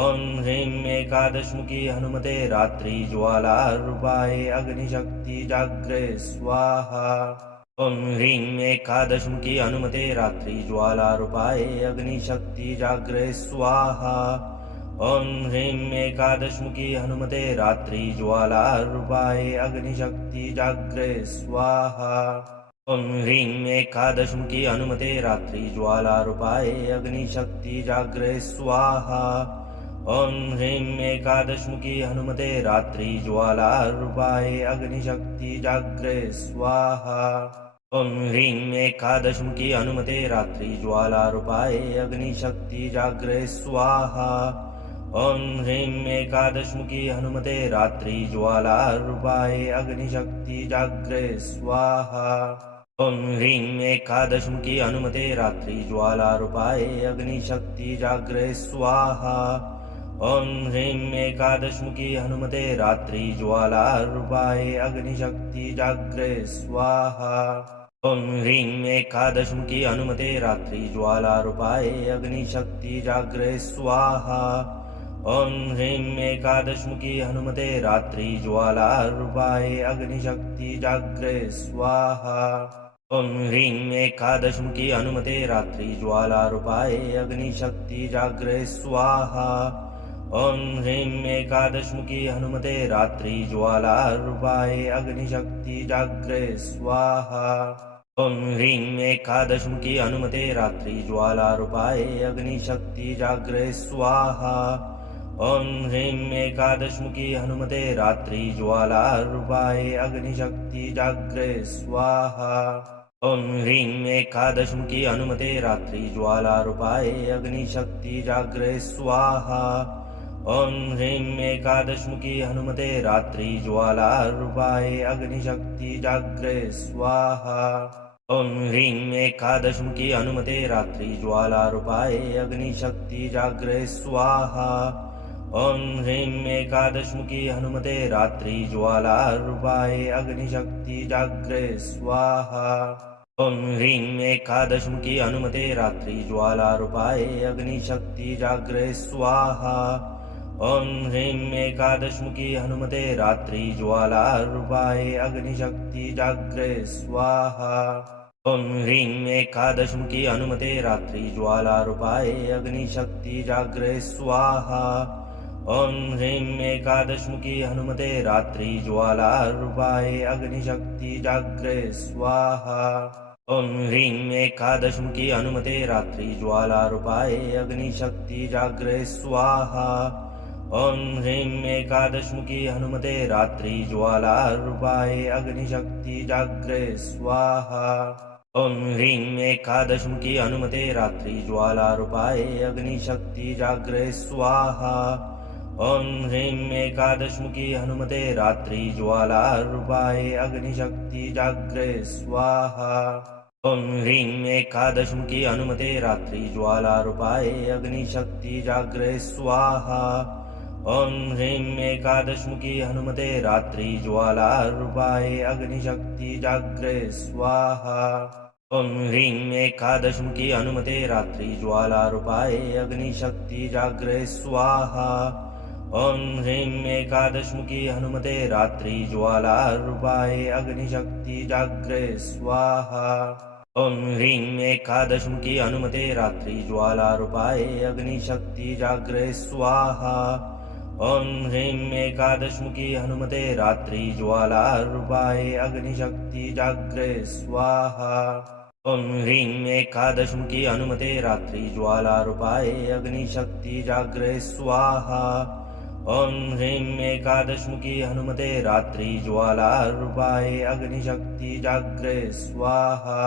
ॐ ह्रीं एकादशमुखी हनुमते रात्रि ज्वाला रूपाय अग्निशक्ति जाग्रे स्वाहा ॐ ह्रीं एकादशमुखी हनुमते रात्रि ज्वाला रूपाय अग्निशक्ति जाग्रे स्वाहा ॐ ह्रीं एकादशमुखी हनुमते रात्रि ज्वाला रूपाय अग्निशक्ति जाग्रे स्वाहा ॐ ह्रीं एकादशमुखी हनुमते रात्रि ज्वाला रूपाय अग्निशक्ति जाग्रे स्वाहा ॐ ह्रीं एकादशमुखी हनुमते रात्रि ज्वाला रूपाय अग्निशक्ति जाग्रे स्वाहा ॐ ह्रीं एकादशमुखी हनुमते रात्रि ज्वाला रूपाय अग्निशक्ति जाग्रे स्वाहा ॐ ह्रीं एकादशमुखी हनुमते रात्रि ज्वाला रूपाय अग्निशक्ति जाग्रे स्वाहा ॐ ह्रीं एकादशमुखी हनुमते रात्रि ज्वाला रूपाय अग्निशक्ति जाग्रे स्वाहा ॐ ह्रीं एकादशमुखी हनुमते रात्रि ज्वाला रूपाय अग्निशक्ति जाग्रे स्वाहा ॐ ह्रीं एकादशमुखी हनुमते रात्रि ज्वाला रूपाय अग्निशक्ति जाग्रे स्वाहा ॐ ह्रीं एकादशमुखी हनुमते रात्रि ज्वाला रूपाय अग्निशक्ति जाग्रे स्वाहा ॐ ह्रीं एकादशमुखी हनुमते रात्रि ज्वाला रूपाय अग्निशक्ति जाग्रे स्वाहा ॐ ह्रीं एकादशमुखी हनुमते रात्रि ज्वाला रूपाय अग्निशक्ति जाग्रे स्वाहा ॐ ह्रीं एकादशमुखी हनुमते रात्रि ज्वाला रूपाय अग्निशक्ति जाग्रे स्वाहा ॐ ह्रीं एकादशमुखी हनुमते रात्रि ज्वाला रूपाय अग्निशक्ति जाग्रे स्वाहा ॐ ह्रीं एकादशमुखी हनुमते रात्रि ज्वाला रूपाय अग्निशक्ति जाग्रे स्वाहा ॐ ह्रीं एकादशमुखी हनुमते रात्रि ज्वाला रूपाय अग्निशक्ति जाग्रे स्वाहा ॐ ह्रीं एकादशमुखी हनुमते रात्रि ज्वाला रूपाय अग्निशक्ति जाग्रे स्वाहा ॐ ह्रीं एकादशमुखी हनुमते रात्रि ज्वाला रूपाय अग्निशक्ति जाग्रे स्वाहा ॐ ह्रीं एकादशमुखी हनुमते रात्रि ज्वाला रूपाय अग्निशक्ति जाग्रे स्वाहा ॐ ह्रीं एकादशमुखी हनुमते रात्रि ज्वाला रूपाय अग्निशक्ति जाग्रे स्वाहा ॐ ह्रीं एकादशमुखी हनुमते रात्रि ज्वाला रूपाय अग्निशक्ति जाग्रे स्वाहा ॐ ह्रीं एकादशमुखी हनुमते रात्रि ज्वाला रूपाय अग्निशक्ति जाग्रे स्वाहा ॐ ह्रीं एकादशमुखी हनुमते रात्रि ज्वाला रूपाय अग्निशक्ति जाग्रे स्वाहा ॐ ह्रीं एकादशमुखी हनुमते रात्रि ज्वाला रूपाय अग्निशक्ति जाग्रे स्वाहा ॐ ह्रीं एकादशमुखी हनुमते रात्रि ज्वाला रूपाय अग्निशक्ति जाग्रे स्वाहा ॐ ह्रीं एकादशमुखी हनुमते रात्रि ज्वाला रूपाय अग्निशक्ति जाग्रे स्वाहा ॐ ह्रीं एकादशमुखी हनुमते रात्रि ज्वाला रूपाय अग्निशक्ति जाग्रे स्वाहा ॐ ह्रीं एकादशमुखी हनुमते रात्रि ज्वाला रूपाय अग्निशक्ति जाग्रे स्वाहा ॐ ह्रीं एकादशमुखी हनुमते रात्रि ज्वाला रूपाय अग्निशक्ति जाग्रे स्वाहा ॐ ह्रीं एकादशमुखी हनुमते रात्रि ज्वाला रूपाय अग्निशक्ति जाग्रे स्वाहा ॐ ह्रीं एकादशमुखी हनुमते रात्रि ज्वाला रूपाय अग्निशक्ति जाग्रे स्वाहा ॐ ह्रीं एकादशमुखी हनुमते रात्रि ज्वाला रूपाय अग्निशक्ति जाग्रे स्वाहा ॐ ह्रीं एकादशमुखी हनुमते रात्रि ज्वाला रूपाय अग्निशक्ति जाग्रे स्वाहा ॐ ह्रीं एकादशमुखी हनुमते रात्रि ज्वाला रूपाय अग्निशक्ति जाग्रे स्वाहा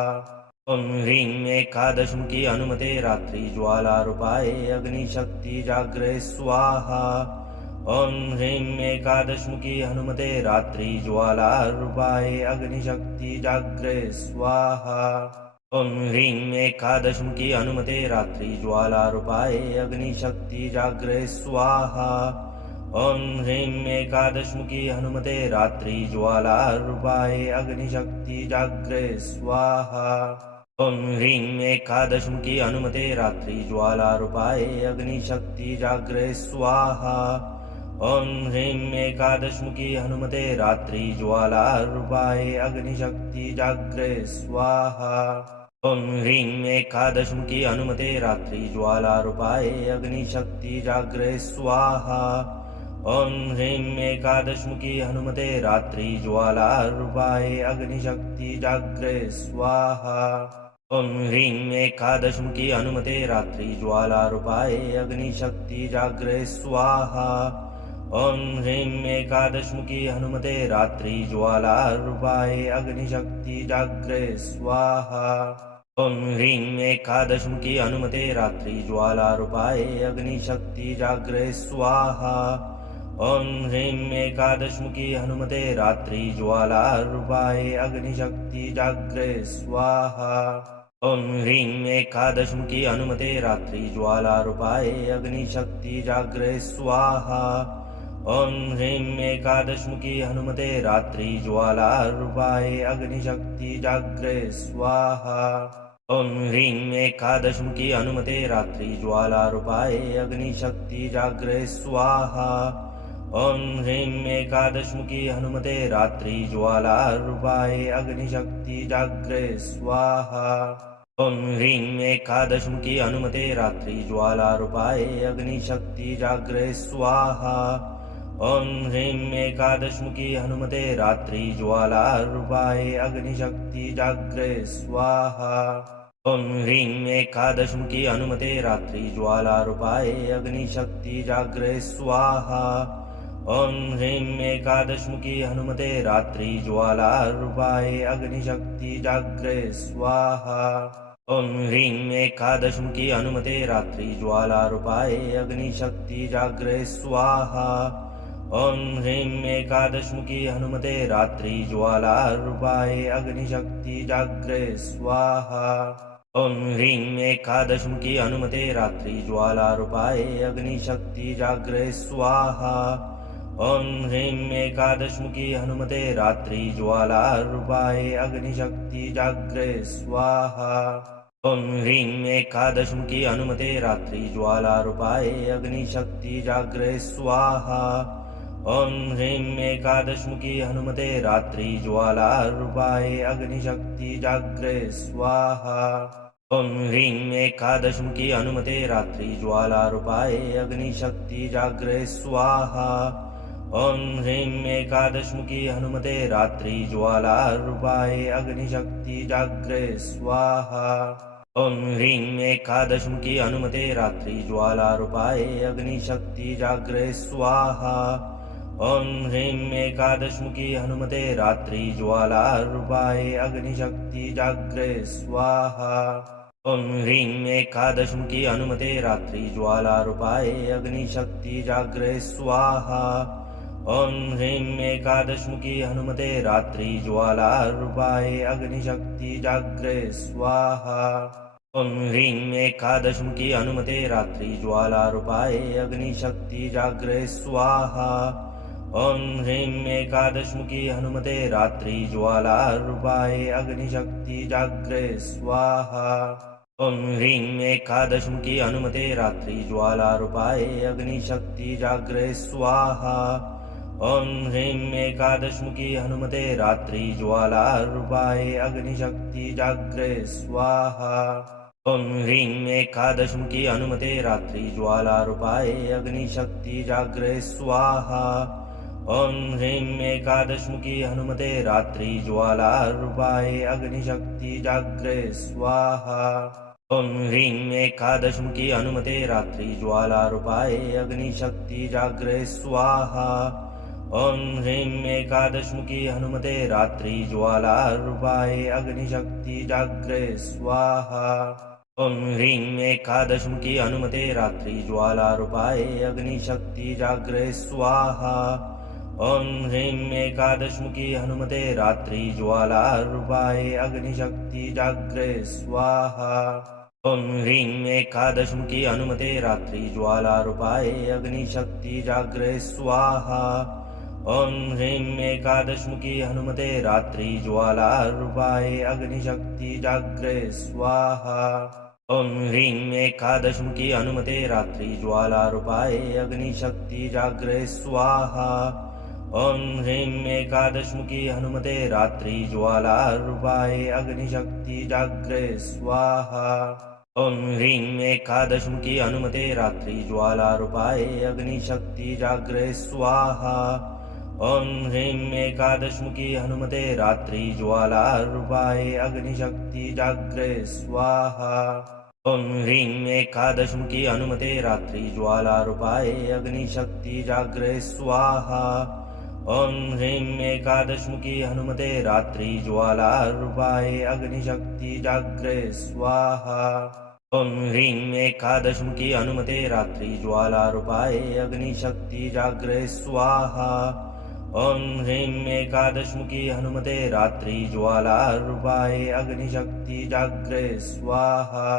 ॐ ह्रीं एकादशमुखी हनुमते रात्रि ज्वाला रूपाय अग्निशक्ति जाग्रे स्वाहा ॐ ह्रीं एकादशमुखी हनुमते रात्रि ज्वाला रूपाय अग्निशक्ति जाग्रे स्वाहा ॐ ह्रीं एकादशमुखी हनुमते रात्रि ज्वालारूपाय अग्निशक्ति जाग्रय स्वाहा ॐ ह्रीं एकादशमुखी हनुमते रात्रि ज्वालारूपाय अग्निशक्ति जाग्रय स्वाहा ॐ ह्रीं एकादशमुखी हनुमते रात्रि ज्वालारूपाय अग्निशक्ति जाग्रय स्वाहा ॐ ह्रीं एकादशमुखी हनुमते रात्रि ज्वालारूपाय अग्निशक्ति जाग्रय स्वाहा ॐ ह्रीं एकादशमुखी हनुमते रात्रि ज्वालारूपाय अग्निशक्ति जाग्रय स्वाहा ॐ ह्रीं एकादशमुखी हनुमते रात्रि ज्वालारूपाय अग्निशक्ति जाग्रय स्वाहा ॐ ह्रीं एकादशमुखी हनुमते रात्रि ज्वालारूपाय अग्निशक्ति जाग्रय स्वाहा ॐ ह्रीं एकादशमुखी हनुमते रात्रि ज्वालारूपाय अग्निशक्ति जाग्रय स्वाहा ॐ ह्रीं एकादशमुखी हनुमते रात्रि ज्वालारूपाय अग्निशक्ति जाग्रय स्वाहा ॐ ह्रीं एकादशमुखी हनुमते रात्रि ज्वालारूपाय अग्निशक्ति जाग्रय स्वाहा ॐ ह्रीं एकादशमुखी हनुमते रात्रि ज्वालारूपाय अग्निशक्ति जाग्रय स्वाहा ॐ ह्रीं एकादशमुखी हनुमते रात्रि ज्वालारूपाय अग्निशक्ति जाग्रय स्वाहा ॐ ह्रीं एकादशमुखी हनुमते रात्रि ज्वालारूपाय अग्निशक्ति जाग्रय स्वाहा ॐ ह्रीं एकादशमुखी हनुमते रात्रि ज्वालारूपाय अग्निशक्ति जाग्रय स्वाहा ॐ ह्रीं एकादशमुखी हनुमते रात्रि ज्वालारूपाय अग्निशक्ति जाग्रय स्वाहा ॐ ह्रीं एकादशमुखी हनुमते रात्रि ज्वालारूपाय अग्निशक्ति जाग्रय स्वाहा ॐ ह्रीं एकादशमुखी हनुमते रात्रि ज्वालारूपाय अग्निशक्ति जाग्रय स्वाहा ॐ ह्रीं एकादशमुखी हनुमते रात्रि ज्वालारूपाय अग्निशक्ति जाग्रय स्वाहा ॐ ह्रीं एकादशमुखी हनुमते रात्रि ज्वालारूपाय अग्निशक्ति जाग्रय स्वाहा ॐ ह्रीं एकादशमुखी हनुमते रात्रि ज्वालारूपाय अग्निशक्ति जाग्रय स्वाहा ॐ ह्रीं एकादशमुखी हनुमते रात्रि ज्वालारूपाय अग्निशक्ति जाग्रय स्वाहा ॐ ह्रीं एकादशमुखी हनुमते रात्रि ज्वालारूपाय अग्निशक्ति जाग्रय स्वाहा ॐ ह्रीं एकादशमुखी हनुमते रात्रि ज्वालारूपाय अग्निशक्ति जाग्रय स्वाहा ॐ ह्रीं एकादशमुखी हनुमते रात्रि ज्वालारूपाय अग्निशक्ति जाग्रय स्वाहा ॐ ह्रीं एकादशमुखी हनुमते रात्रि ज्वालारूपाय अग्निशक्ति जाग्रय स्वाहा ॐ ह्रीं एकादशमुखी हनुमते रात्रि ज्वालारूपाय अग्निशक्ति जाग्रय स्वाहा ॐ ह्रीं एकादशमुखी हनुमते रात्रि ज्वालारूपाय अग्निशक्ति जाग्रय स्वाहा ॐ ह्रीं एकादशमुखी हनुमते रात्रि ज्वालारूपाय अग्निशक्ति जाग्रय स्वाहा ॐ ह्रीं एकादशमुखी हनुमते रात्रि ज्वालारूपाय अग्निशक्ति जाग्रय स्वाहा ॐ ह्रीं एकादशमुखी हनुमते रात्रि ज्वालारूपाय अग्निशक्ति जाग्रय स्वाहा ॐ ह्रीं एकादशमुखी हनुमते रात्रि ज्वालारूपाय अग्निशक्ति जाग्रय स्वाहा ॐ ह्रीं एकादशमुखी हनुमते रात्रि ज्वालारूपाय अग्निशक्ति जाग्रय स्वाहा ॐ ह्रीं एकादशमुखी हनुमते रात्रि ज्वालारूपाय अग्निशक्ति जाग्रय स्वाहा ॐ ह्रीं एकादशमुखी हनुमते रात्रि ज्वालारूपाय अग्निशक्ति जाग्रय स्वाहा ॐ ह्रीं एकादशमुखी हनुमते रात्रि ज्वालारूपाय अग्निशक्ति जाग्रय स्वाहा ॐ ह्रीं एकादशमुखी हनुमते रात्रि ज्वालारूपाय अग्निशक्ति जाग्रय स्वाहा ॐ ह्रीं एकादशमुखी हनुमते रात्रि ज्वालारूपाय अग्निशक्ति जाग्रय स्वाहा ॐ ह्रीं एकादशमुखी हनुमते रात्रि ज्वालारूपाय अग्निशक्ति जाग्रय स्वाहा ॐ ह्रीं एकादशमुखी हनुमते रात्रि ज्वालारूपाय अग्निशक्ति जाग्रय स्वाहा ॐ ह्रीं एकादशमुखी हनुमते रात्रि ज्वाला रूपाय अग्निशक्ति जाग्रे स्वाहा। ॐ ह्रीं एकादशमुखी हनुमते रात्रि ज्वाला रूपाय अग्निशक्ति जाग्रे स्वाहा। ॐ ह्रीं एकादशमुखी हनुमते रात्रि ज्वाला रूपाय अग्निशक्ति जाग्रे स्वाहा। ॐ ह्रीं एकादशमुखी हनुमते रात्रि ज्वाला रूपाय अग्निशक्ति जाग्रे स्वाहा। ॐ ह्रीं एकादशमुखी हनुमते रात्रि ज्वाला रूपाय अग्निशक्ति जाग्रे स्वाहा। ॐ ह्रीं एकादशमुखी हनुमते रात्रि ज्वाला रूपाय अग्निशक्ति जाग्रे स्वाहा। ॐ ह्रीं एकादशमुखी हनुमते रात्रि ज्वाला रूपाय अग्निशक्ति जाग्रे स्वाहा। ॐ ह्रीं एकादशमुखी हनुमते रात्रि ज्वाला रूपाय अग्निशक्ति जाग्रे स्वाहा। ॐ ह्रीं एकादशमुखी हनुमते रात्रि ज्वाला रूपाय अग्निशक्ति जाग्रे स्वाहा। ॐ ह्रीं एकादशमुखी हनुमते रात्रि ज्वाला रूपाय अग्निशक्ति जाग्रे स्वाहा। ॐ ह्रीं एकादशमुखी हनुमते रात्रि ज्वाला रूपाय अग्निशक्ति जाग्रे स्वाहा।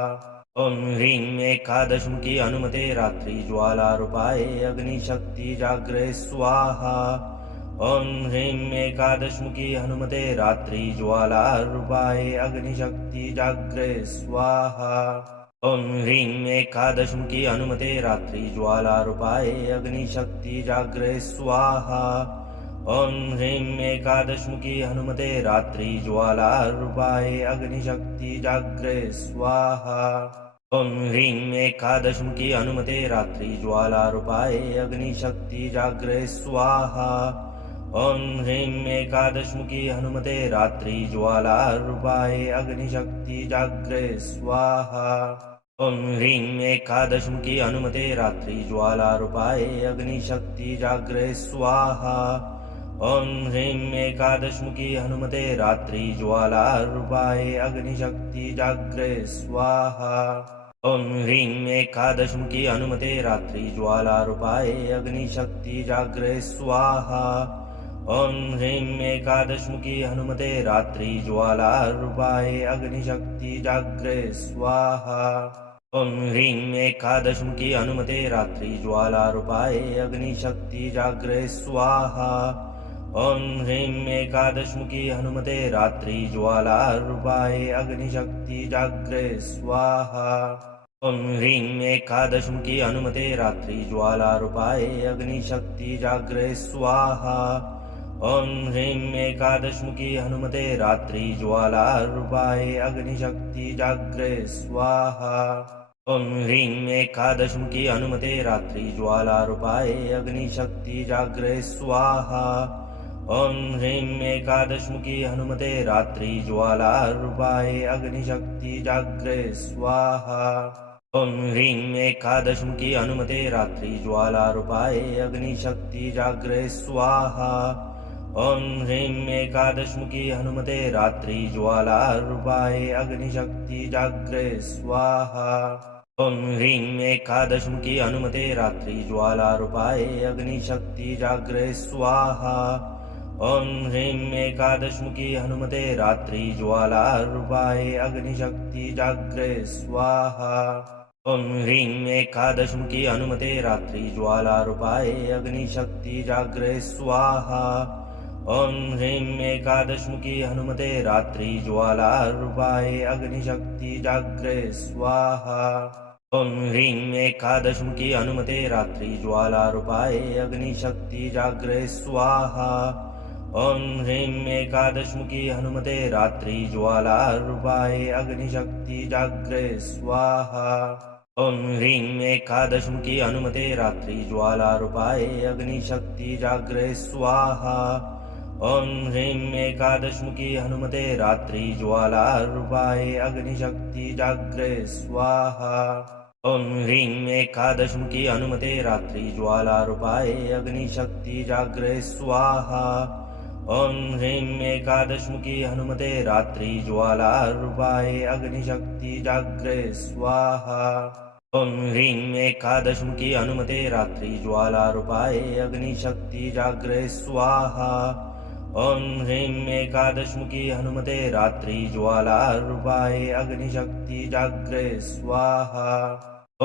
ॐ ह्रीं एकादशमुखी हनुमते रात्रि ज्वाला रूपाय अग्निशक्ति जाग्रे स्वाहा। ॐ ह्रीं एकादशमुखी हनुमते रात्रि ज्वाला रूपाय अग्निशक्ति जाग्रे स्वाहा। ॐ ह्रीं एकादशमुखी हनुमते रात्रि ज्वाला रूपाय अग्निशक्ति जाग्रे स्वाहा। ॐ ह्रीं एकादशमुखी हनुमते रात्रि ज्वाला रूपाय अग्निशक्ति जाग्रे स्वाहा। ॐ ह्रीं एकादशमुखी हनुमते रात्रि ज्वाला रूपाय अग्निशक्ति जाग्रे स्वाहा। ॐ ह्रीं एकादशमुखी हनुमते रात्रि ज्वाला रूपाय अग्निशक्ति जाग्रे स्वाहा। ॐ ह्रीं एकादशमुखी हनुमते रात्रि ज्वाला रूपाय अग्निशक्ति जाग्रे स्वाहा। ॐ ह्रीं एकादशमुखी हनुमते रात्रि ज्वाला रूपाय अग्निशक्ति जाग्रे स्वाहा। ॐ ह्रीं एकादशमुखी हनुमते रात्रि ज्वाला रूपाय अग्निशक्ति जाग्रे स्वाहा। ॐ ह्रीं एकादशमुखी हनुमते रात्रि ज्वाला रूपाय अग्निशक्ति जाग्रे स्वाहा। ॐ ह्रीं एकादशमुखी हनुमते रात्रि ज्वाला रूपाय अग्निशक्ति जाग्रे स्वाहा। ॐ ह्रीं एकादशमुखी हनुमते रात्रि ज्वाला रूपाय अग्निशक्ति जाग्रे स्वाहा। ॐ ह्रीं एकादशमुखी हनुमते रात्रि ज्वाला रूपाय अग्निशक्ति जाग्रे स्वाहा। ॐ ह्रीं एकादशमुखी हनुमते रात्रि ज्वाला रूपाय अग्निशक्ति जाग्रे स्वाहा। ॐ ह्रीं एकादशमुखी हनुमते रात्रि ज्वाला रूपाय अग्निशक्ति जाग्रे स्वाहा। ॐ ह्रीं एकादशमुखी हनुमते रात्रि ज्वाला रूपाय अग्निशक्ति जाग्रे स्वाहा। ॐ ह्रीं एकादशमुखी हनुमते रात्रि ज्वाला रूपाय अग्निशक्ति जाग्रे स्वाहा। ॐ ह्रीं एकादशमुखी हनुमते रात्रि ज्वाला रूपाय अग्निशक्ति जाग्रे स्वाहा। ॐ ह्रीं एकादशमुखी हनुमते रात्रि ज्वाला रूपाय अग्निशक्ति जाग्रे स्वाहा। ॐ ह्रीं एकादशमुखी हनुमते रात्रि ज्वाला रूपाय अग्निशक्ति जाग्रे स्वाहा। ॐ ह्रीं एकादशमुखी हनुमते रात्रि ज्वाला रूपाय अग्निशक्ति जाग्रे स्वाहा। ॐ ह्रीं एकादशमुखी हनुमते रात्रि ज्वाला रूपाय अग्निशक्ति जाग्रे स्वाहा। ॐ ह्रीं एकादशमुखी हनुमते रात्रि ज्वाला रूपाय अग्निशक्ति जाग्रे स्वाहा। ॐ ह्रीं एकादशमुखी हनुमते रात्रि ज्वाला रूपाय अग्निशक्ति जाग्रे स्वाहा। ॐ ह्रीं एकादशमुखी हनुमते रात्रि ज्वाला रूपाय अग्निशक्ति जाग्रे स्वाहा। ॐ ह्रीं एकादशमुखी हनुमते रात्रि ज्वाला रूपाय अग्निशक्ति जाग्रे स्वाहा। ॐ ह्रीं एकादशमुखी हनुमते रात्रि ज्वाला रूपाय अग्निशक्ति जाग्रे स्वाहा। ॐ ह्रीं एकादशमुखी हनुमते रात्रि ज्वाला रूपाय अग्निशक्ति जाग्रे स्वाहा। ॐ ह्रीं एकादशमुखी हनुमते रात्रि ज्वालारूपाय अग्निशक्ति जाग्रय स्वाहा ॐ ह्रीं एकादशमुखी हनुमते रात्रि ज्वालारूपाय अग्निशक्ति जाग्रय स्वाहा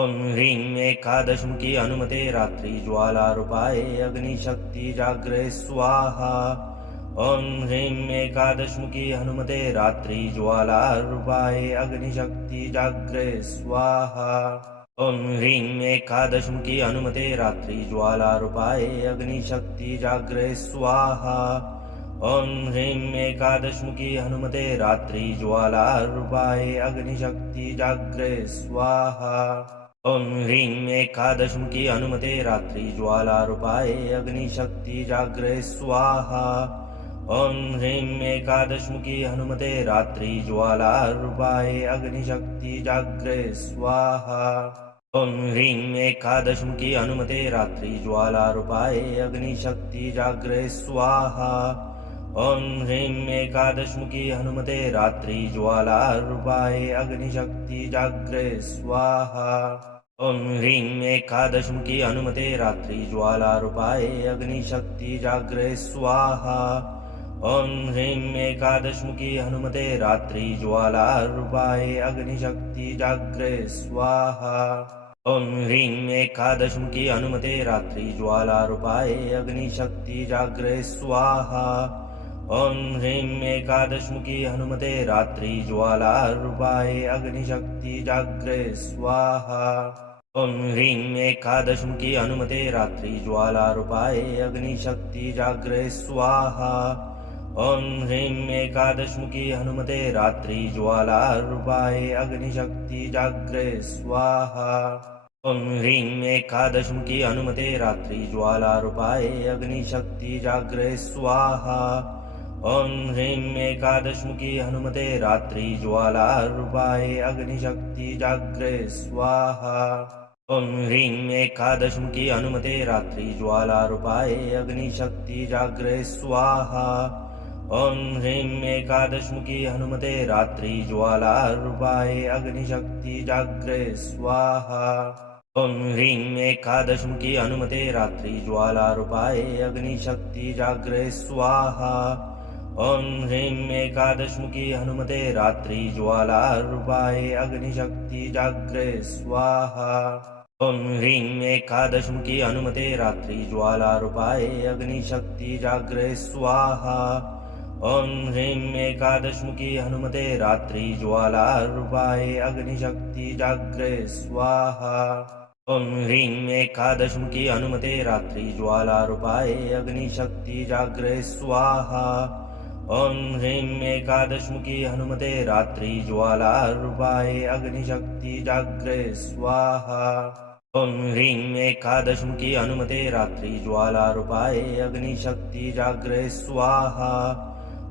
ॐ ह्रीं एकादशमुखी हनुमते रात्रि ज्वालारूपाय अग्निशक्ति जाग्रय स्वाहा ॐ ह्रीं एकादशमुखी हनुमते रात्रि ज्वालारूपाय अग्निशक्ति जाग्रय स्वाहा ॐ ह्रीं एकादशमुखी हनुमते रात्रि ज्वालारूपाय अग्निशक्ति जाग्रय स्वाहा ॐ ह्रीं एकादशमुखी हनुमते रात्रि ज्वालारूपाय अग्निशक्ति जाग्रय स्वाहा ॐ ह्रीं एकादशमुखी हनुमते रात्रि ज्वालारूपाय अग्निशक्ति जाग्रय स्वाहा ॐ ह्रीं एकादशमुखी हनुमते रात्रि ज्वालारूपाय अग्निशक्ति जाग्रय स्वाहा ॐ ह्रीं एकादशमुखी हनुमते रात्रि ज्वालारूपाय अग्निशक्ति जाग्रय स्वाहा ॐ ह्रीं एकादशमुखी हनुमते रात्रि ज्वालारूपाय अग्निशक्ति जाग्रय स्वाहा ॐ ह्रीं एकादशमुखी हनुमते रात्रि ज्वालारूपाय अग्निशक्ति जाग्रय स्वाहा ॐ ह्रीं एकादशमुखी हनुमते रात्रि ज्वालारूपाय अग्निशक्ति जाग्रय स्वाहा ॐ ह्रीं एकादशमुखी हनुमते रात्रि ज्वालारूपाय अग्निशक्ति जाग्रय स्वाहा ॐ ह्रीं एकादशमुखी हनुमते रात्रि ज्वालारूपाय अग्निशक्ति जाग्रय स्वाहा ॐ ह्रीं एकादशमुखी हनुमते रात्रि ज्वालारूपाय अग्निशक्ति जाग्रय स्वाहा ॐ ह्रीं एकादशमुखी हनुमते रात्रि ज्वालारूपाय अग्निशक्ति जाग्रय स्वाहा ॐ ह्रीं एकादशमुखी हनुमते रात्रि ज्वालारूपाय अग्निशक्ति जाग्रय स्वाहा ॐ ह्रीं एकादशमुखी हनुमते रात्रि ज्वालारूपाय अग्निशक्ति जाग्रय स्वाहा ॐ ह्रीं एकादशमुखी हनुमते रात्रि ज्वालारूपाय अग्निशक्ति जाग्रय स्वाहा ॐ ह्रीं एकादशमुखी हनुमते रात्रि ज्वालारूपाय अग्निशक्ति जाग्रय स्वाहा ॐ ह्रीं एकादशमुखी हनुमते रात्रि ज्वालारूपाय अग्निशक्ति जाग्रय स्वाहा ॐ ह्रीं एकादशमुखी हनुमते रात्रि ज्वालारूपाय अग्निशक्ति जाग्रय स्वाहा ॐ ह्रीं एकादशमुखी हनुमते रात्रि ज्वालारूपाय अग्निशक्ति जाग्रय स्वाहा ॐ ह्रीं एकादशमुखी हनुमते रात्रि ज्वालारूपाय अग्निशक्ति जाग्रय स्वाहा ॐ ह्रीं एकादशमुखी हनुमते रात्रि ज्वालारूपाय अग्निशक्ति जाग्रय स्वाहा ॐ ह्रीं एकादशमुखी हनुमते रात्रि ज्वालारूपाय अग्निशक्ति जाग्रय स्वाहा ॐ ह्रीं एकादशमुखी हनुमते रात्रि ज्वालारूपाय अग्निशक्ति जाग्रय स्वाहा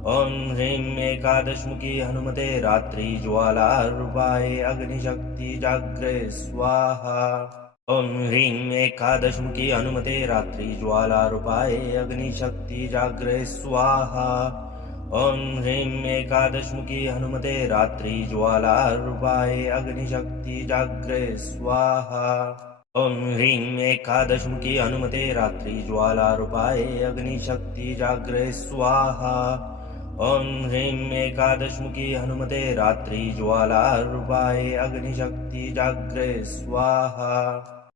ॐ ह्रीं एकादशमुखी हनुमते रात्रि ज्वालारूपाय अग्निशक्ति जाग्रय स्वाहा ॐ ह्रीं एकादशमुखी हनुमते रात्रि ज्वालारूपाय अग्निशक्ति जाग्रय स्वाहा ॐ ह्रीं एकादशमुखी हनुमते रात्रि ज्वालारूपाय अग्निशक्ति जाग्रय स्वाहा ॐ ह्रीं एकादशमुखी हनुमते रात्रि ज्वालारूपाय अग्निशक्ति जाग्रय स्वाहा ॐ ह्रीं एकादशमुखी हनुमते रात्रि ज्वालारूपाय अग्निशक्ति जाग्रय स्वाहा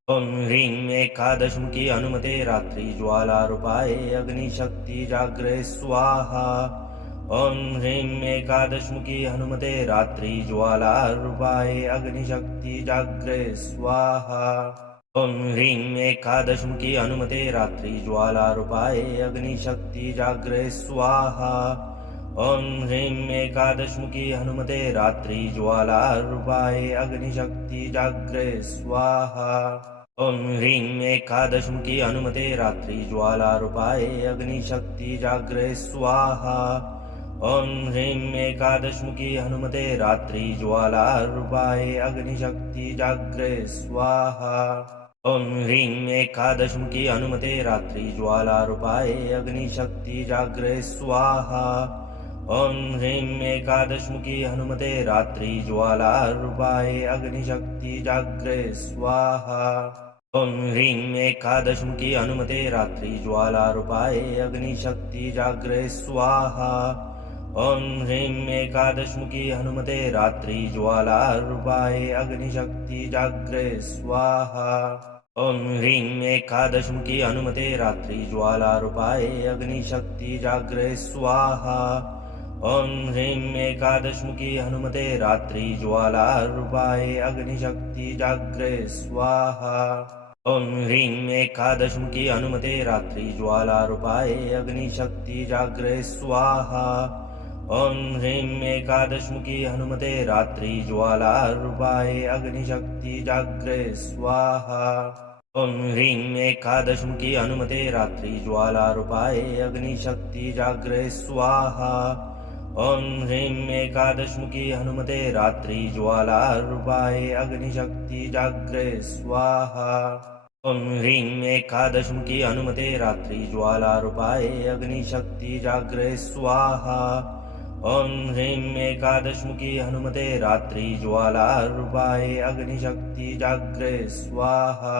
ॐ ह्रीं एकादशमुखी हनुमते रात्रि ज्वालारूपाय अग्निशक्ति जाग्रय स्वाहा ॐ ह्रीं एकादशमुखी हनुमते रात्रि ज्वालारूपाय अग्निशक्ति जाग्रय स्वाहा ॐ ह्रीं एकादशमुखी हनुमते रात्रि ज्वालारूपाय अग्निशक्ति जाग्रय स्वाहा ॐ ह्रीं एकादशमुखी हनुमते रात्रि ज्वालारूपाय अग्निशक्ति जाग्रय स्वाहा ॐ ह्रीं एकादशमुखी हनुमते रात्रि ज्वालारूपाय अग्निशक्ति जाग्रय स्वाहा ॐ ह्रीं एकादशमुखी हनुमते रात्रि ज्वालारूपाय अग्निशक्ति जाग्रय स्वाहा ॐ ह्रीं एकादशमुखी हनुमते रात्रि ज्वालारूपाय अग्निशक्ति जाग्रय स्वाहा ॐ ह्रीं एकादशमुखी हनुमते रात्रि ज्वाला रूपाय अग्निशक्ति जाग्रे स्वाहा। ॐ ह्रीं एकादशमुखी हनुमते रात्रि ज्वाला रूपाय अग्निशक्ति जाग्रे स्वाहा। ॐ ह्रीं एकादशमुखी हनुमते रात्रि ज्वाला रूपाय अग्निशक्ति जाग्रे स्वाहा। ॐ ह्रीं एकादशमुखी हनुमते रात्रि ज्वाला रूपाय अग्निशक्ति जाग्रे स्वाहा। ॐ ह्रीं एकादशमुखी हनुमते रात्रि ज्वाला रूपाय अग्निशक्ति जाग्रे स्वाहा। ॐ ह्रीं एकादशमुखी हनुमते रात्रि ज्वाला रूपाय अग्निशक्ति जाग्रे स्वाहा। ॐ ह्रीं एकादशमुखी हनुमते रात्रि ज्वाला रूपाय अग्निशक्ति जाग्रे स्वाहा। ॐ ह्रीं एकादशमुखी हनुमते रात्रि ज्वाला रूपाय अग्निशक्ति जाग्रे स्वाहा। ॐ ह्रीं एकादशमुखी हनुमते रात्रि ज्वाला रूपाय अग्निशक्ति जाग्रे स्वाहा। ॐ ह्रीं एकादशमुखी हनुमते रात्रि ज्वाला रूपाय अग्निशक्ति जाग्रे स्वाहा। ॐ ह्रीं एकादशमुखी हनुमते रात्रि ज्वाला रूपाय अग्निशक्ति जाग्रे स्वाहा।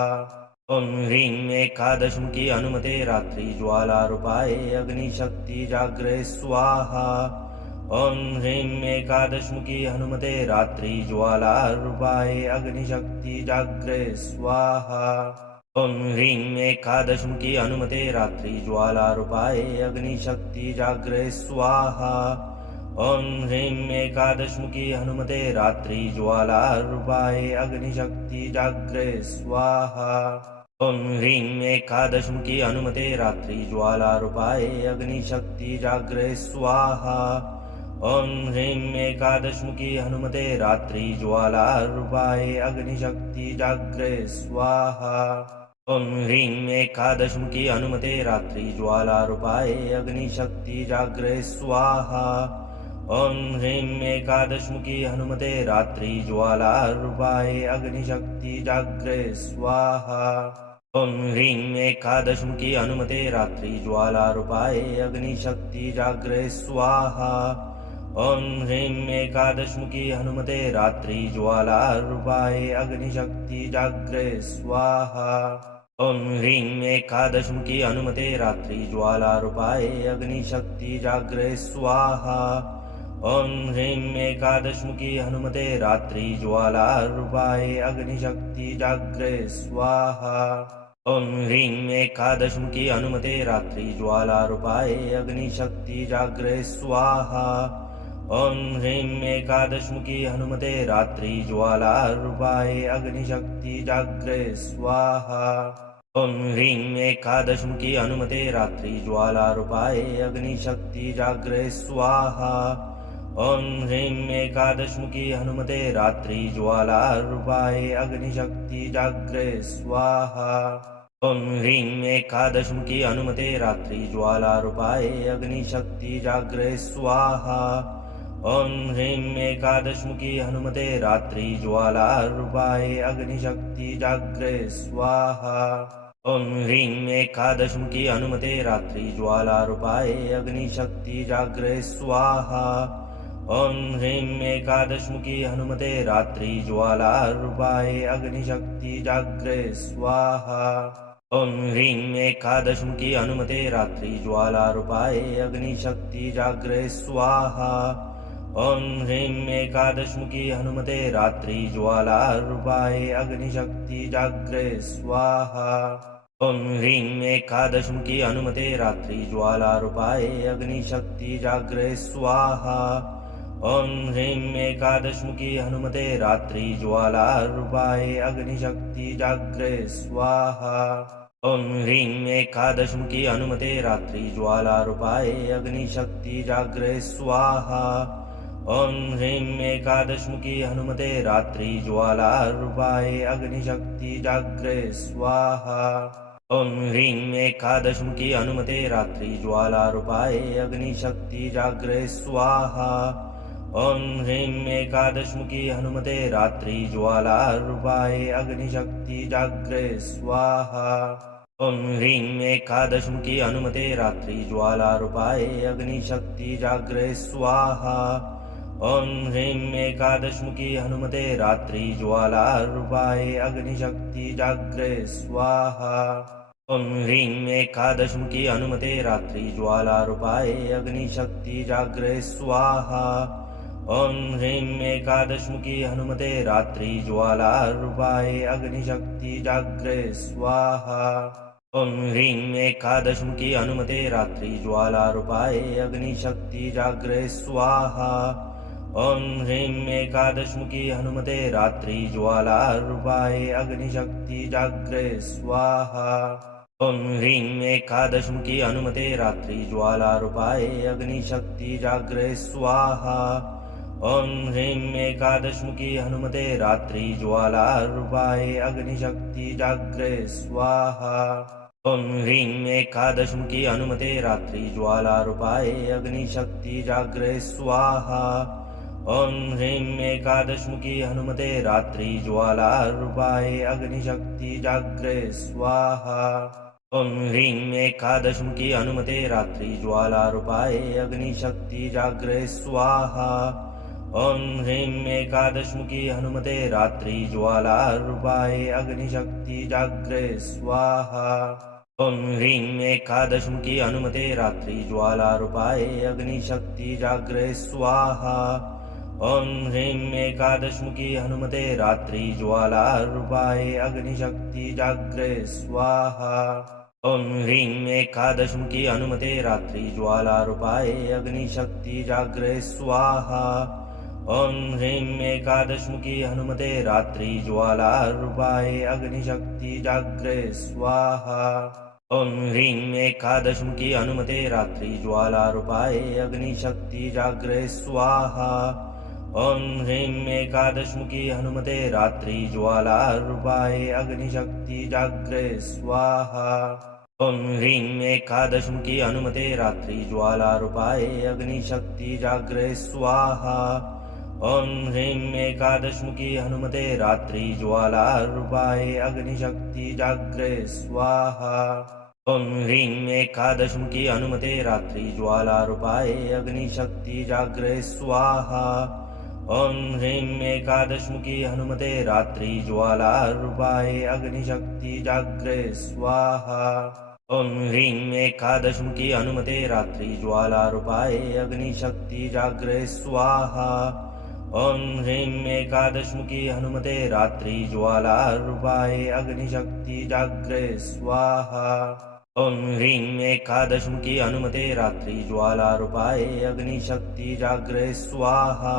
ॐ ह्रीं एकादशमुखी हनुमते रात्रि ज्वाला रूपाय अग्निशक्ति जाग्रे स्वाहा। ॐ ह्रीं एकादशमुखी हनुमते रात्रि ज्वाला रूपाय अग्निशक्ति जाग्रे स्वाहा। ॐ ह्रीं एकादशमुखी हनुमते रात्रि ज्वाला रूपाय अग्निशक्ति जाग्रे स्वाहा। ॐ ह्रीं एकादशमुखी हनुमते रात्रि ज्वाला रूपाय अग्निशक्ति जाग्रे स्वाहा। ॐ ह्रीं एकादशमुखी हनुमते रात्रि ज्वाला रूपाय अग्निशक्ति जाग्रे स्वाहा। ॐ ह्रीं एकादशमुखी हनुमते रात्रि ज्वाला रूपाय अग्निशक्ति जाग्रे स्वाहा। ॐ ह्रीं एकादशमुखी हनुमते रात्रि ज्वाला रूपाय अग्निशक्ति जाग्रे स्वाहा। ॐ ह्रीं एकादशमुखी हनुमते रात्रि ज्वाला रूपाय अग्निशक्ति जाग्रे स्वाहा। ॐ ह्रीं एकादशमुखी हनुमते रात्रि ज्वाला रूपाय अग्निशक्ति जाग्रे स्वाहा। ॐ ह्रीं एकादशमुखी हनुमते रात्रि ज्वाला रूपाय अग्निशक्ति जाग्रे स्वाहा। ॐ ह्रीं एकादशमुखी हनुमते रात्रि ज्वाला रूपाय अग्निशक्ति जाग्रे स्वाहा। ॐ ह्रीं एकादशमुखी हनुमते रात्रि ज्वाला रूपाय अग्निशक्ति जाग्रे स्वाहा। ॐ ह्रीं एकादशमुखी हनुमते रात्रि ज्वाला रूपाय अग्निशक्ति जाग्रे स्वाहा। ॐ ह्रीं एकादशमुखी हनुमते रात्रि ज्वाला रूपाय अग्निशक्ति जाग्रे स्वाहा। ॐ ह्रीं एकादशमुखी हनुमते रात्रि ज्वाला रूपाय अग्निशक्ति जाग्रे स्वाहा। ॐ ह्रीं एकादशमुखी हनुमते रात्रि ज्वाला रूपाय अग्निशक्ति जाग्रे स्वाहा। ॐ ह्रीं एकादशमुखी हनुमते रात्रि ज्वाला रूपाय अग्निशक्ति जाग्रे स्वाहा। ॐ ह्रीं एकादशमुखी हनुमते रात्रि ज्वाला रूपाय अग्निशक्ति जाग्रे स्वाहा। ॐ ह्रीं एकादशमुखी हनुमते रात्रि ज्वाला रूपाय अग्निशक्ति जाग्रे स्वाहा। ॐ ह्रीं एकादशमुखी हनुमते रात्रि ज्वाला रूपाय अग्निशक्ति जाग्रे स्वाहा। ॐ ह्रीं एकादशमुखी हनुमते रात्रि ज्वाला रूपाय अग्निशक्ति जाग्रे स्वाहा। ॐ ह्रीं एकादशमुखी हनुमते रात्रि ज्वाला रूपाय अग्निशक्ति जाग्रे स्वाहा। ॐ ह्रीं एकादशमुखी हनुमते रात्रि ज्वाला रूपाय अग्निशक्ति जाग्रे स्वाहा। ॐ ह्रीं एकादशमुखी हनुमते रात्रि ज्वाला रूपाय अग्निशक्ति जाग्रे स्वाहा। ॐ ह्रीं एकादशमुखी हनुमते रात्रि ज्वाला रूपाय अग्निशक्ति जाग्रे स्वाहा। ॐ ह्रीं एकादशमुखी हनुमते रात्रि ज्वाला रूपाय अग्निशक्ति जाग्रे स्वाहा। ॐ ह्रीं एकादशमुखी हनुमते रात्रि ज्वाला रूपाय अग्निशक्ति जाग्रे स्वाहा। ॐ ह्रीं एकादशमुखी हनुमते रात्रि ज्वाला रूपाय अग्निशक्ति जाग्रे स्वाहा। ॐ ह्रीं एकादशमुखी हनुमते रात्रि ज्वालारूपाय अग्निशक्ति जाग्रय स्वाहा। ॐ ह्रीं एकादशमुखी हनुमते रात्रि ज्वालारूपाय अग्निशक्ति जाग्रय स्वाहा। ॐ ह्रीं एकादशमुखी हनुमते रात्रि ज्वालारूपाय अग्निशक्ति जाग्रय स्वाहा। ॐ ह्रीं एकादशमुखी हनुमते रात्रि ज्वालारूपाय अग्निशक्ति जाग्रय स्वाहा। ॐ ह्रीं एकादशमुखी हनुमते रात्रि ज्वालारूपाय अग्निशक्ति जाग्रय स्वाहा। ॐ ह्रीं एकादशमुखी हनुमते रात्रि ज्वालारूपाय अग्निशक्ति जाग्रय स्वाहा। ॐ ह्रीं एकादशमुखी हनुमते रात्रि ज्वालारूपाय अग्निशक्ति जाग्रय स्वाहा। ॐ ह्रीं एकादशमुखी हनुमते रात्रि ज्वालारूपाय अग्निशक्ति जाग्रय स्वाहा। ॐ ह्रीं एकादशमुखी हनुमते रात्रि ज्वालारूपाय अग्निशक्ति जाग्रय स्वाहा। ॐ ह्रीं एकादशमुखी हनुमते रात्रि ज्वालारूपाय अग्निशक्ति जाग्रय स्वाहा। ॐ ह्रीं एकादशमुखी हनुमते रात्रि ज्वालारूपाय अग्निशक्ति जाग्रय स्वाहा। ॐ ह्रीं एकादशमुखी हनुमते रात्रि ज्वालारूपाय अग्निशक्ति जाग्रय स्वाहा। ॐ ह्रीं एकादशमुखी हनुमते रात्रि ज्वालारूपाय अग्निशक्ति जाग्रय स्वाहा। ॐ ह्रीं एकादशमुखी हनुमते रात्रि ज्वालारूपाय अग्निशक्ति जाग्रय स्वाहा। ॐ ह्रीं एकादशमुखी हनुमते रात्रि ज्वालारूपाय अग्निशक्ति जाग्रय स्वाहा। ॐ ह्रीं एकादशमुखी हनुमते रात्रि ज्वालारूपाय अग्निशक्ति जाग्रय स्वाहा। ॐ ह्रीं एकादशमुखी हनुमते रात्रि ज्वालारूपाय अग्निशक्ति जाग्रय स्वाहा। ॐ ह्रीं एकादशमुखी हनुमते रात्रि ज्वालारूपाय अग्निशक्ति जाग्रय स्वाहा। ॐ ह्रीं एकादशमुखी हनुमते रात्रि ज्वालारूपाय अग्निशक्ति जाग्रय स्वाहा। ॐ ह्रीं एकादशमुखी हनुमते रात्रि ज्वालारूपाय अग्निशक्ति जाग्रय स्वाहा। ॐ ह्रीं एकादशमुखी हनुमते रात्रि ज्वालारूपाय अग्निशक्ति जाग्रय स्वाहा। ॐ ह्रीं एकादशमुखी हनुमते रात्रि ज्वालारूपाय अग्निशक्ति जाग्रय स्वाहा। ॐ ह्रीं एकादशमुखी हनुमते रात्रि ज्वालारूपाय अग्निशक्ति जाग्रय स्वाहा। ॐ ह्रीं एकादशमुखी हनुमते रात्रि ज्वालारूपाय अग्निशक्ति जाग्रय स्वाहा। ॐ ह्रीं एकादशमुखी हनुमते रात्रि ज्वालारूपाय अग्निशक्ति जाग्रय स्वाहा।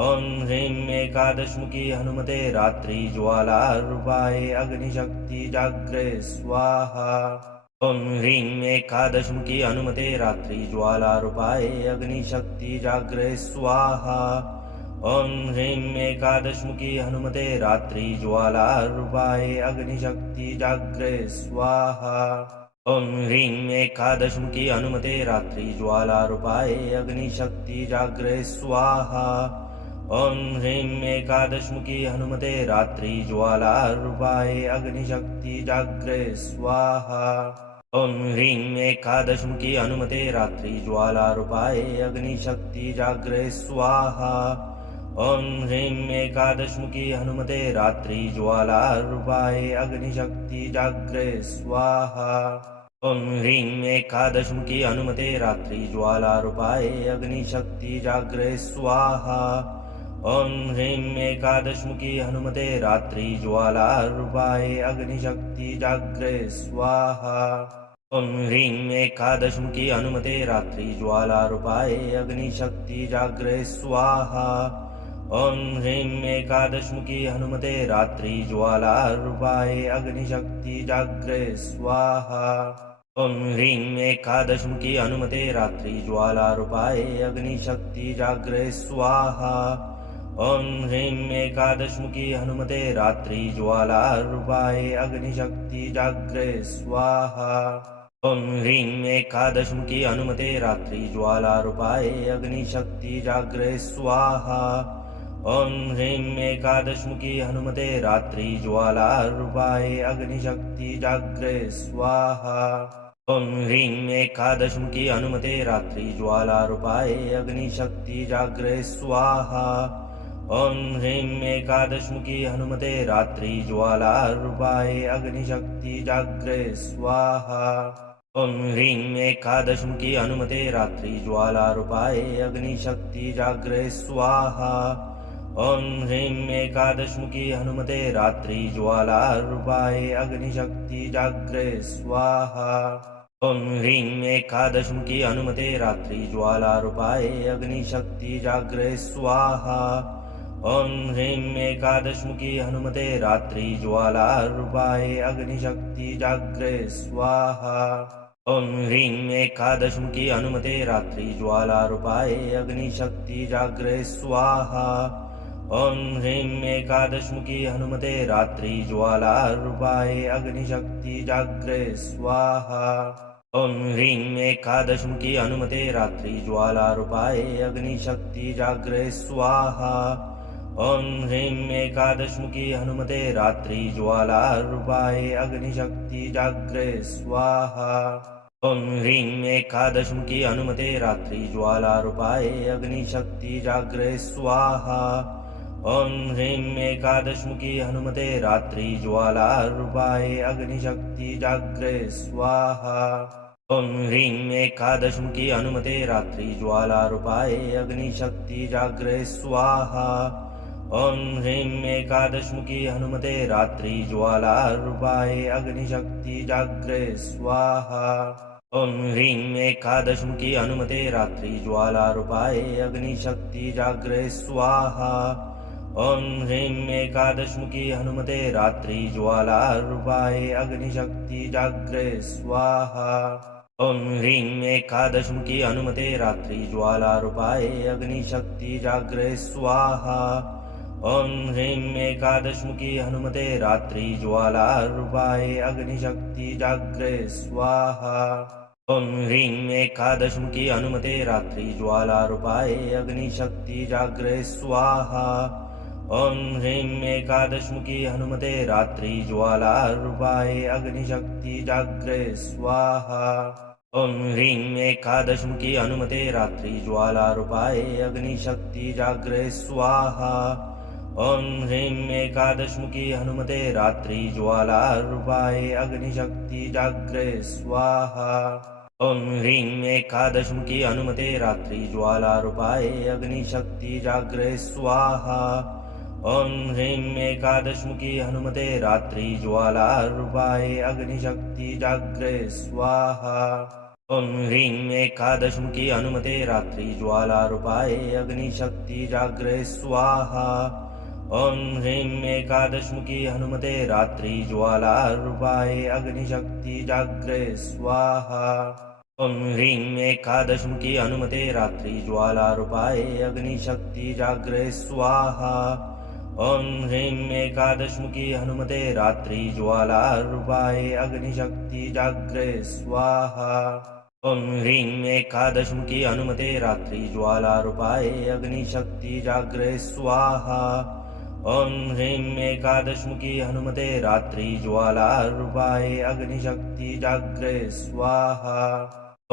ॐ ह्रीं एकादशमुखी हनुमते रात्रि ज्वालारूपाय अग्निशक्ति जाग्रय स्वाहा। ॐ ह्रीं एकादशमुखी हनुमते रात्रि ज्वालारूपाय अग्निशक्ति जाग्रय स्वाहा। ॐ ह्रीं एकादशमुखी हनुमते रात्रि ज्वालारूपाय अग्निशक्ति जाग्रय स्वाहा। ॐ ह्रीं एकादशमुखी हनुमते रात्रि ज्वालारूपाय अग्निशक्ति जाग्रय स्वाहा। ॐ ह्रीं एकादशमुखी हनुमते रात्रि ज्वालारूपाय अग्निशक्ति जाग्रय स्वाहा। ॐ ह्रीं एकादशमुखी हनुमते रात्रि ज्वालारूपाय अग्निशक्ति जाग्रय स्वाहा। ॐ ह्रीं एकादशमुखी हनुमते रात्रि ज्वालारूपाय अग्निशक्ति जाग्रय स्वाहा। ॐ ह्रीं एकादशमुखी हनुमते रात्रि ज्वालारूपाय अग्निशक्ति जाग्रय स्वाहा। ॐ ह्रीं एकादशमुखी हनुमते रात्रि ज्वालारूपाय अग्निशक्ति जाग्रय स्वाहा। ॐ ह्रीं एकादशमुखी हनुमते रात्रि ज्वालारूपाय अग्निशक्ति जाग्रय स्वाहा। ॐ ह्रीं एकादशमुखी हनुमते रात्रि ज्वालारूपाय अग्निशक्ति जाग्रय स्वाहा। ॐ ह्रीं एकादशमुखी हनुमते रात्रि ज्वालारूपाय अग्निशक्ति जाग्रय स्वाहा। ॐ ह्रीं एकादशमुखी हनुमते रात्रि ज्वालारूपाय अग्निशक्ति जाग्रय स्वाहा। ॐ ह्रीं एकादशमुखी हनुमते रात्रि ज्वालारूपाय अग्निशक्ति जाग्रय स्वाहा। ॐ ह्रीं एकादशमुखी हनुमते रात्रि ज्वाला रूपाय अग्निशक्ति जाग्रे स्वाहा। ॐ ह्रीं एकादशमुखी हनुमते रात्रि ज्वाला रूपाय अग्निशक्ति जाग्रे स्वाहा। ॐ ह्रीं एकादशमुखी हनुमते रात्रि ज्वाला रूपाय अग्निशक्ति जाग्रे स्वाहा। ॐ ह्रीं एकादशमुखी हनुमते रात्रि ज्वाला रूपाय अग्निशक्ति जाग्रे स्वाहा। ॐ ह्रीं एकादशमुखी हनुमते रात्रि ज्वाला रूपाय अग्निशक्ति जाग्रे स्वाहा। ॐ ह्रीं एकादशमुखी हनुमते रात्रि ज्वाला रूपाय अग्निशक्ति जाग्रे स्वाहा। ॐ ह्रीं एकादशमुखी हनुमते रात्रि ज्वाला रूपाय अग्निशक्ति जाग्रे स्वाहा। ॐ ह्रीं एकादशमुखी हनुमते रात्रि ज्वाला रूपाय अग्निशक्ति जाग्रे स्वाहा। ॐ ह्रीं एकादशमुखी हनुमते रात्रि ज्वाला रूपाय अग्निशक्ति जाग्रे स्वाहा। ॐ ह्रीं एकादशमुखी हनुमते रात्रि ज्वाला रूपाय अग्निशक्ति जाग्रे स्वाहा। ॐ ह्रीं एकादशमुखी हनुमते रात्रि ज्वाला रूपाय अग्निशक्ति जाग्रे स्वाहा। ॐ ह्रीं एकादशमुखी हनुमते रात्रि ज्वाला रूपाय अग्निशक्ति जाग्रे स्वाहा। ॐ ह्रीं एकादशमुखी हनुमते रात्रि ज्वाला रूपाय अग्निशक्ति जाग्रे स्वाहा। ॐ ह्रीं एकादशमुखी हनुमते रात्रि ज्वाला रूपाय अग्निशक्ति जाग्रे स्वाहा। ॐ ह्रीं एकादशमुखी हनुमते रात्रि ज्वाला रूपाय अग्निशक्ति जाग्रे स्वाहा। ॐ ह्रीं एकादशमुखी हनुमते रात्रि ज्वाला रूपाय अग्निशक्ति जाग्रे स्वाहा। ॐ ह्रीं एकादशमुखी हनुमते रात्रि ज्वाला रूपाय अग्निशक्ति जाग्रे स्वाहा। ॐ ह्रीं एकादशमुखी हनुमते रात्रि ज्वाला रूपाय अग्निशक्ति जाग्रे स्वाहा। ॐ ह्रीं एकादशमुखी हनुमते रात्रि ज्वाला रूपाय अग्निशक्ति जाग्रे स्वाहा। ॐ ह्रीं एकादशमुखी हनुमते रात्रि ज्वाला रूपाय अग्निशक्ति जाग्रे स्वाहा। ॐ ह्रीं एकादशमुखी हनुमते रात्रि ज्वाला रूपाय अग्निशक्ति जाग्रे स्वाहा। ॐ ह्रीं एकादशमुखी हनुमते रात्रि ज्वाला रूपाय अग्निशक्ति जाग्रे स्वाहा। ॐ ह्रीं एकादशमुखी हनुमते रात्रि ज्वाला रूपाय अग्निशक्ति जाग्रे स्वाहा। ॐ ह्रीं एकादशमुखी हनुमते रात्रि ज्वाला रूपाय अग्निशक्ति जाग्रे स्वाहा। ॐ ह्रीं एकादशमुखी हनुमते रात्रि ज्वाला रूपाय अग्निशक्ति जाग्रे स्वाहा। ॐ ह्रीं एकादशमुखी हनुमते रात्रि ज्वाला रूपाय अग्निशक्ति जाग्रे स्वाहा। ॐ ह्रीं एकादशमुखी हनुमते रात्रि ज्वाला रूपाय अग्निशक्ति जाग्रे स्वाहा। ॐ ह्रीं एकादशमुखी हनुमते रात्रि ज्वाला रूपाय अग्निशक्ति जाग्रे स्वाहा। ॐ ह्रीं एकादशमुखी हनुमते रात्रि ज्वाला रूपाय अग्निशक्ति जाग्रे स्वाहा। ॐ ह्रीं एकादशमुखी हनुमते रात्रि ज्वाला रूपाय अग्निशक्ति जाग्रे स्वाहा। ॐ ह्रीं एकादशमुखी हनुमते रात्रि ज्वाला रूपाय अग्निशक्ति जाग्रे स्वाहा।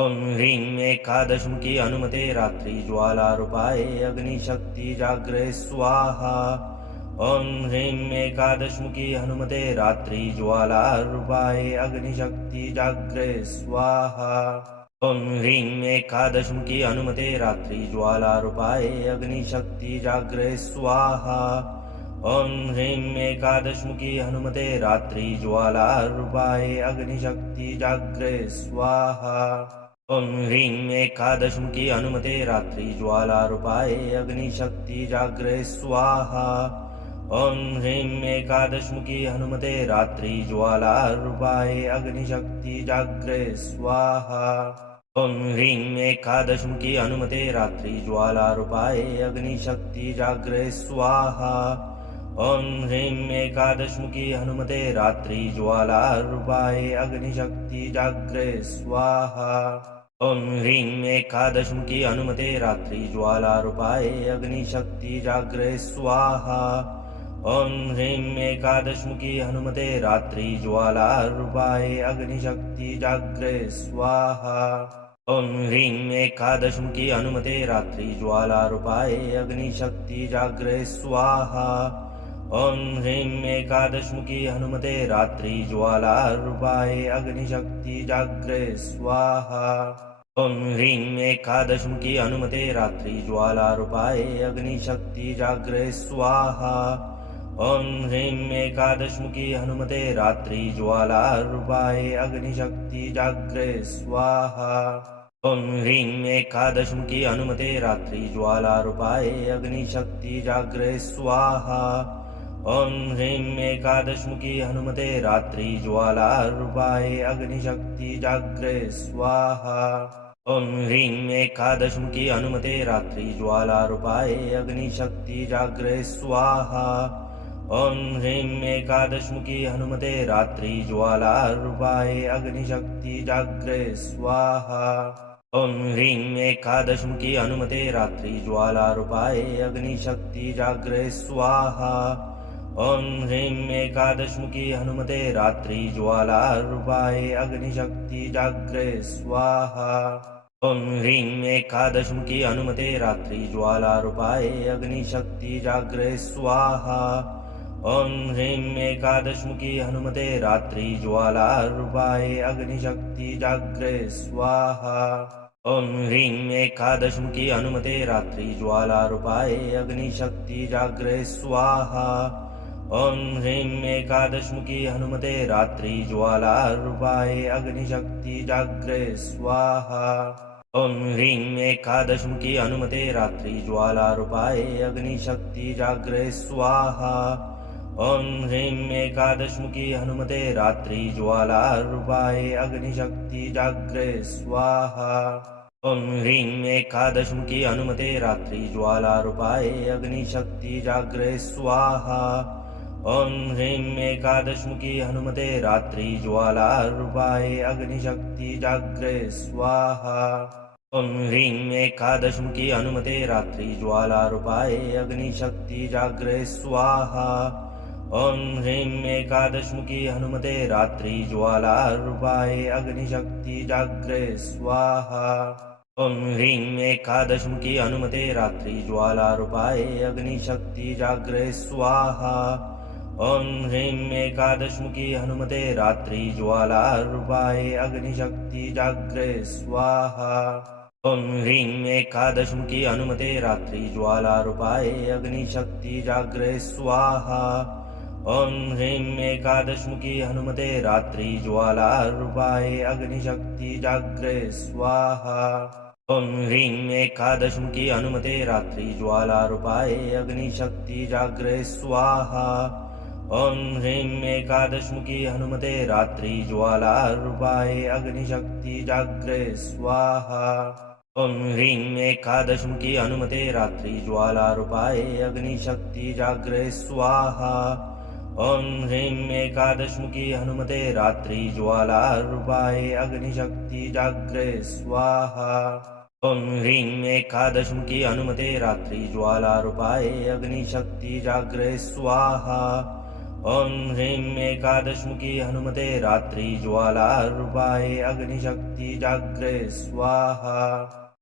ॐ ह्रीं एकादशमुखी हनुमते रात्रि ज्वाला रूपाय अग्निशक्ति जाग्रे स्वाहा। ॐ ह्रीं एकादशमुखी हनुमते रात्रि ज्वाला रूपाय अग्निशक्ति जाग्रे स्वाहा। ॐ ह्रीं एकादशमुखी हनुमते रात्रि ज्वाला रूपाय अग्निशक्ति जाग्रे स्वाहा। ॐ ह्रीं एकादशमुखी हनुमते रात्रि ज्वाला रूपाय अग्निशक्ति जाग्रे स्वाहा। ॐ ह्रीं एकादशमुखी हनुमते रात्रि ज्वाला रूपाय अग्निशक्ति जाग्रे स्वाहा। ॐ ह्रीं एकादशमुखी हनुमते रात्रि ज्वाला रूपाय अग्निशक्ति जाग्रे स्वाहा। ॐ ह्रीं एकादशमुखी हनुमते रात्रि ज्वाला रूपाय अग्निशक्ति जाग्रे स्वाहा। ॐ ह्रीं एकादशमुखी हनुमते रात्रि ज्वाला रूपाय अग्निशक्ति जाग्रे स्वाहा। ओम ह्रीं एकादशमुखी हनुमते रात्रि ज्वालारूपाय अग्निशक्ति जाग्रय स्वाहा। ओम ह्रीं एकादशमुखी हनुमते रात्रि ज्वालारूपाय अग्निशक्ति जाग्रय स्वाहा। ओम ह्रीं एकादशमुखी हनुमते रात्रि ज्वालारूपाय अग्निशक्ति जाग्रय स्वाहा। ओम ह्रीं एकादशमुखी हनुमते रात्रि ज्वालारूपाय अग्निशक्ति जाग्रय स्वाहा। ओम ह्रीं एकादशमुखी हनुमते रात्रि ज्वालारूपाय अग्निशक्ति जाग्रय स्वाहा। ओम ह्रीं एकादशमुखी हनुमते रात्रि ज्वालारूपाय अग्निशक्ति जाग्रय स्वाहा। ओम ह्रीं एकादशमुखी हनुमते रात्रि ज्वालारूपाय अग्निशक्ति जाग्रय स्वाहा। ओम ह्रीं एकादशमुखी हनुमते रात्रि ज्वालारूपाय अग्निशक्ति जाग्रय स्वाहा। ओम ह्रीं एकादशमुखी हनुमते रात्रि ज्वालारूपाय अग्निशक्ति जाग्रय स्वाहा। ओम ह्रीं एकादशमुखी हनुमते रात्रि ज्वालारूपाय अग्निशक्ति जाग्रय स्वाहा। ओम ह्रीं एकादशमुखी हनुमते रात्रि ज्वालारूपाय अग्निशक्ति जाग्रय स्वाहा। ओम ह्रीं एकादशमुखी हनुमते रात्रि ज्वालारूपाय अग्निशक्ति जाग्रय स्वाहा। ओम ह्रीं एकादशमुखी हनुमते रात्रि ज्वालारूपाय अग्निशक्ति जाग्रय स्वाहा। ओम ह्रीं एकादशमुखी हनुमते रात्रि ज्वालारूपाय अग्निशक्ति जाग्रय स्वाहा। ओम ह्रीं एकादशमुखी हनुमते रात्रि ज्वालारूपाय अग्निशक्ति जाग्रय स्वाहा। ओम ह्रीं एकादशमुखी हनुमते रात्रि ज्वालारूपाय अग्निशक्ति जाग्रय स्वाहा। ओम ह्रीं एकादशमुखी हनुमते रात्रि ज्वालारूपाय अग्निशक्ति जाग्रय स्वाहा। ओम ह्रीं एकादशमुखी हनुमते रात्रि ज्वालारूपाय अग्निशक्ति जाग्रय स्वाहा। ओम ह्रीं एकादशमुखी हनुमते रात्रि ज्वालारूपाय अग्निशक्ति जाग्रय स्वाहा। ओम ह्रीं एकादशमुखी हनुमते रात्रि ज्वालारूपाय अग्निशक्ति जाग्रय स्वाहा। ओम ह्रीं एकादशमुखी हनुमते रात्रि ज्वालारूपाय अग्निशक्ति जाग्रय स्वाहा। ओम ह्रीं एकादशमुखी हनुमते रात्रि ज्वालारूपाय अग्निशक्ति जाग्रय स्वाहा। ओम ह्रीं एकादशमुखी हनुमते रात्रि ज्वालारूपाय अग्निशक्ति जाग्रय स्वाहा। ओम ह्रीं एकादशमुखी हनुमते रात्रि ज्वालारूपाय अग्निशक्ति जाग्रय स्वाहा। ओम ह्रीं एकादशमुखी हनुमते रात्रि ज्वालारूपाय अग्निशक्ति जाग्रय स्वाहा। ओम ह्रीं एकादशमुखी हनुमते रात्रि ज्वालारूपाय अग्निशक्ति जाग्रय स्वाहा। ओम ह्रीं एकादशमुखी हनुमते रात्रि ज्वालारूपाय अग्निशक्ति जाग्रय स्वाहा। ओम ह्रीं एकादशमुखी हनुमते रात्रि ज्वालारूपाय अग्निशक्ति जाग्रय स्वाहा। ओम ह्रीं एकादशमुखी हनुमते रात्रि ज्वालारूपाय अग्निशक्ति जाग्रय स्वाहा। ओम ह्रीं एकादशमुखी हनुमते रात्रि ज्वालारूपाय अग्निशक्ति जाग्रय स्वाहा। ओम ह्रीं एकादशमुखी हनुमते रात्रि ज्वालारूपाय अग्निशक्ति जाग्रय स्वाहा। ओम ह्रीं एकादशमुखी हनुमते रात्रि ज्वालारूपाय अग्निशक्ति जाग्रय स्वाहा।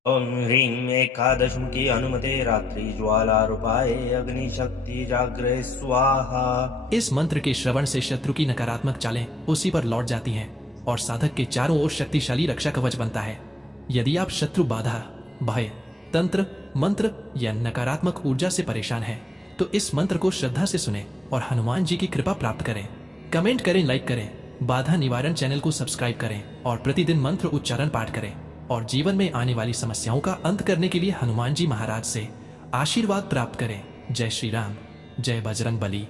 ओम ह्रीं एकादशमुखी हनुमते रात्रि ज्वालारूपाय अग्निशक्ति जाग्रय स्वाहा। इस मंत्र के श्रवण से शत्रु की नकारात्मक चालें उसी पर लौट जाती हैं और साधक के चारों ओर शक्तिशाली रक्षा कवच बनता है। यदि आप शत्रु बाधा, भय, तंत्र, मंत्र या नकारात्मक ऊर्जा से परेशान हैं, तो इस मंत्र को श्रद्धा से सुने और हनुमान जी की कृपा प्राप्त करें। कमेंट करें, लाइक करें, बाधा निवारण चैनल को सब्सक्राइब करें और प्रतिदिन मंत्र उच्चारण पाठ करें और जीवन में आने वाली समस्याओं का अंत करने के लिए हनुमान जी महाराज से आशीर्वाद प्राप्त करें। जय श्री राम, जय बजरंग बली।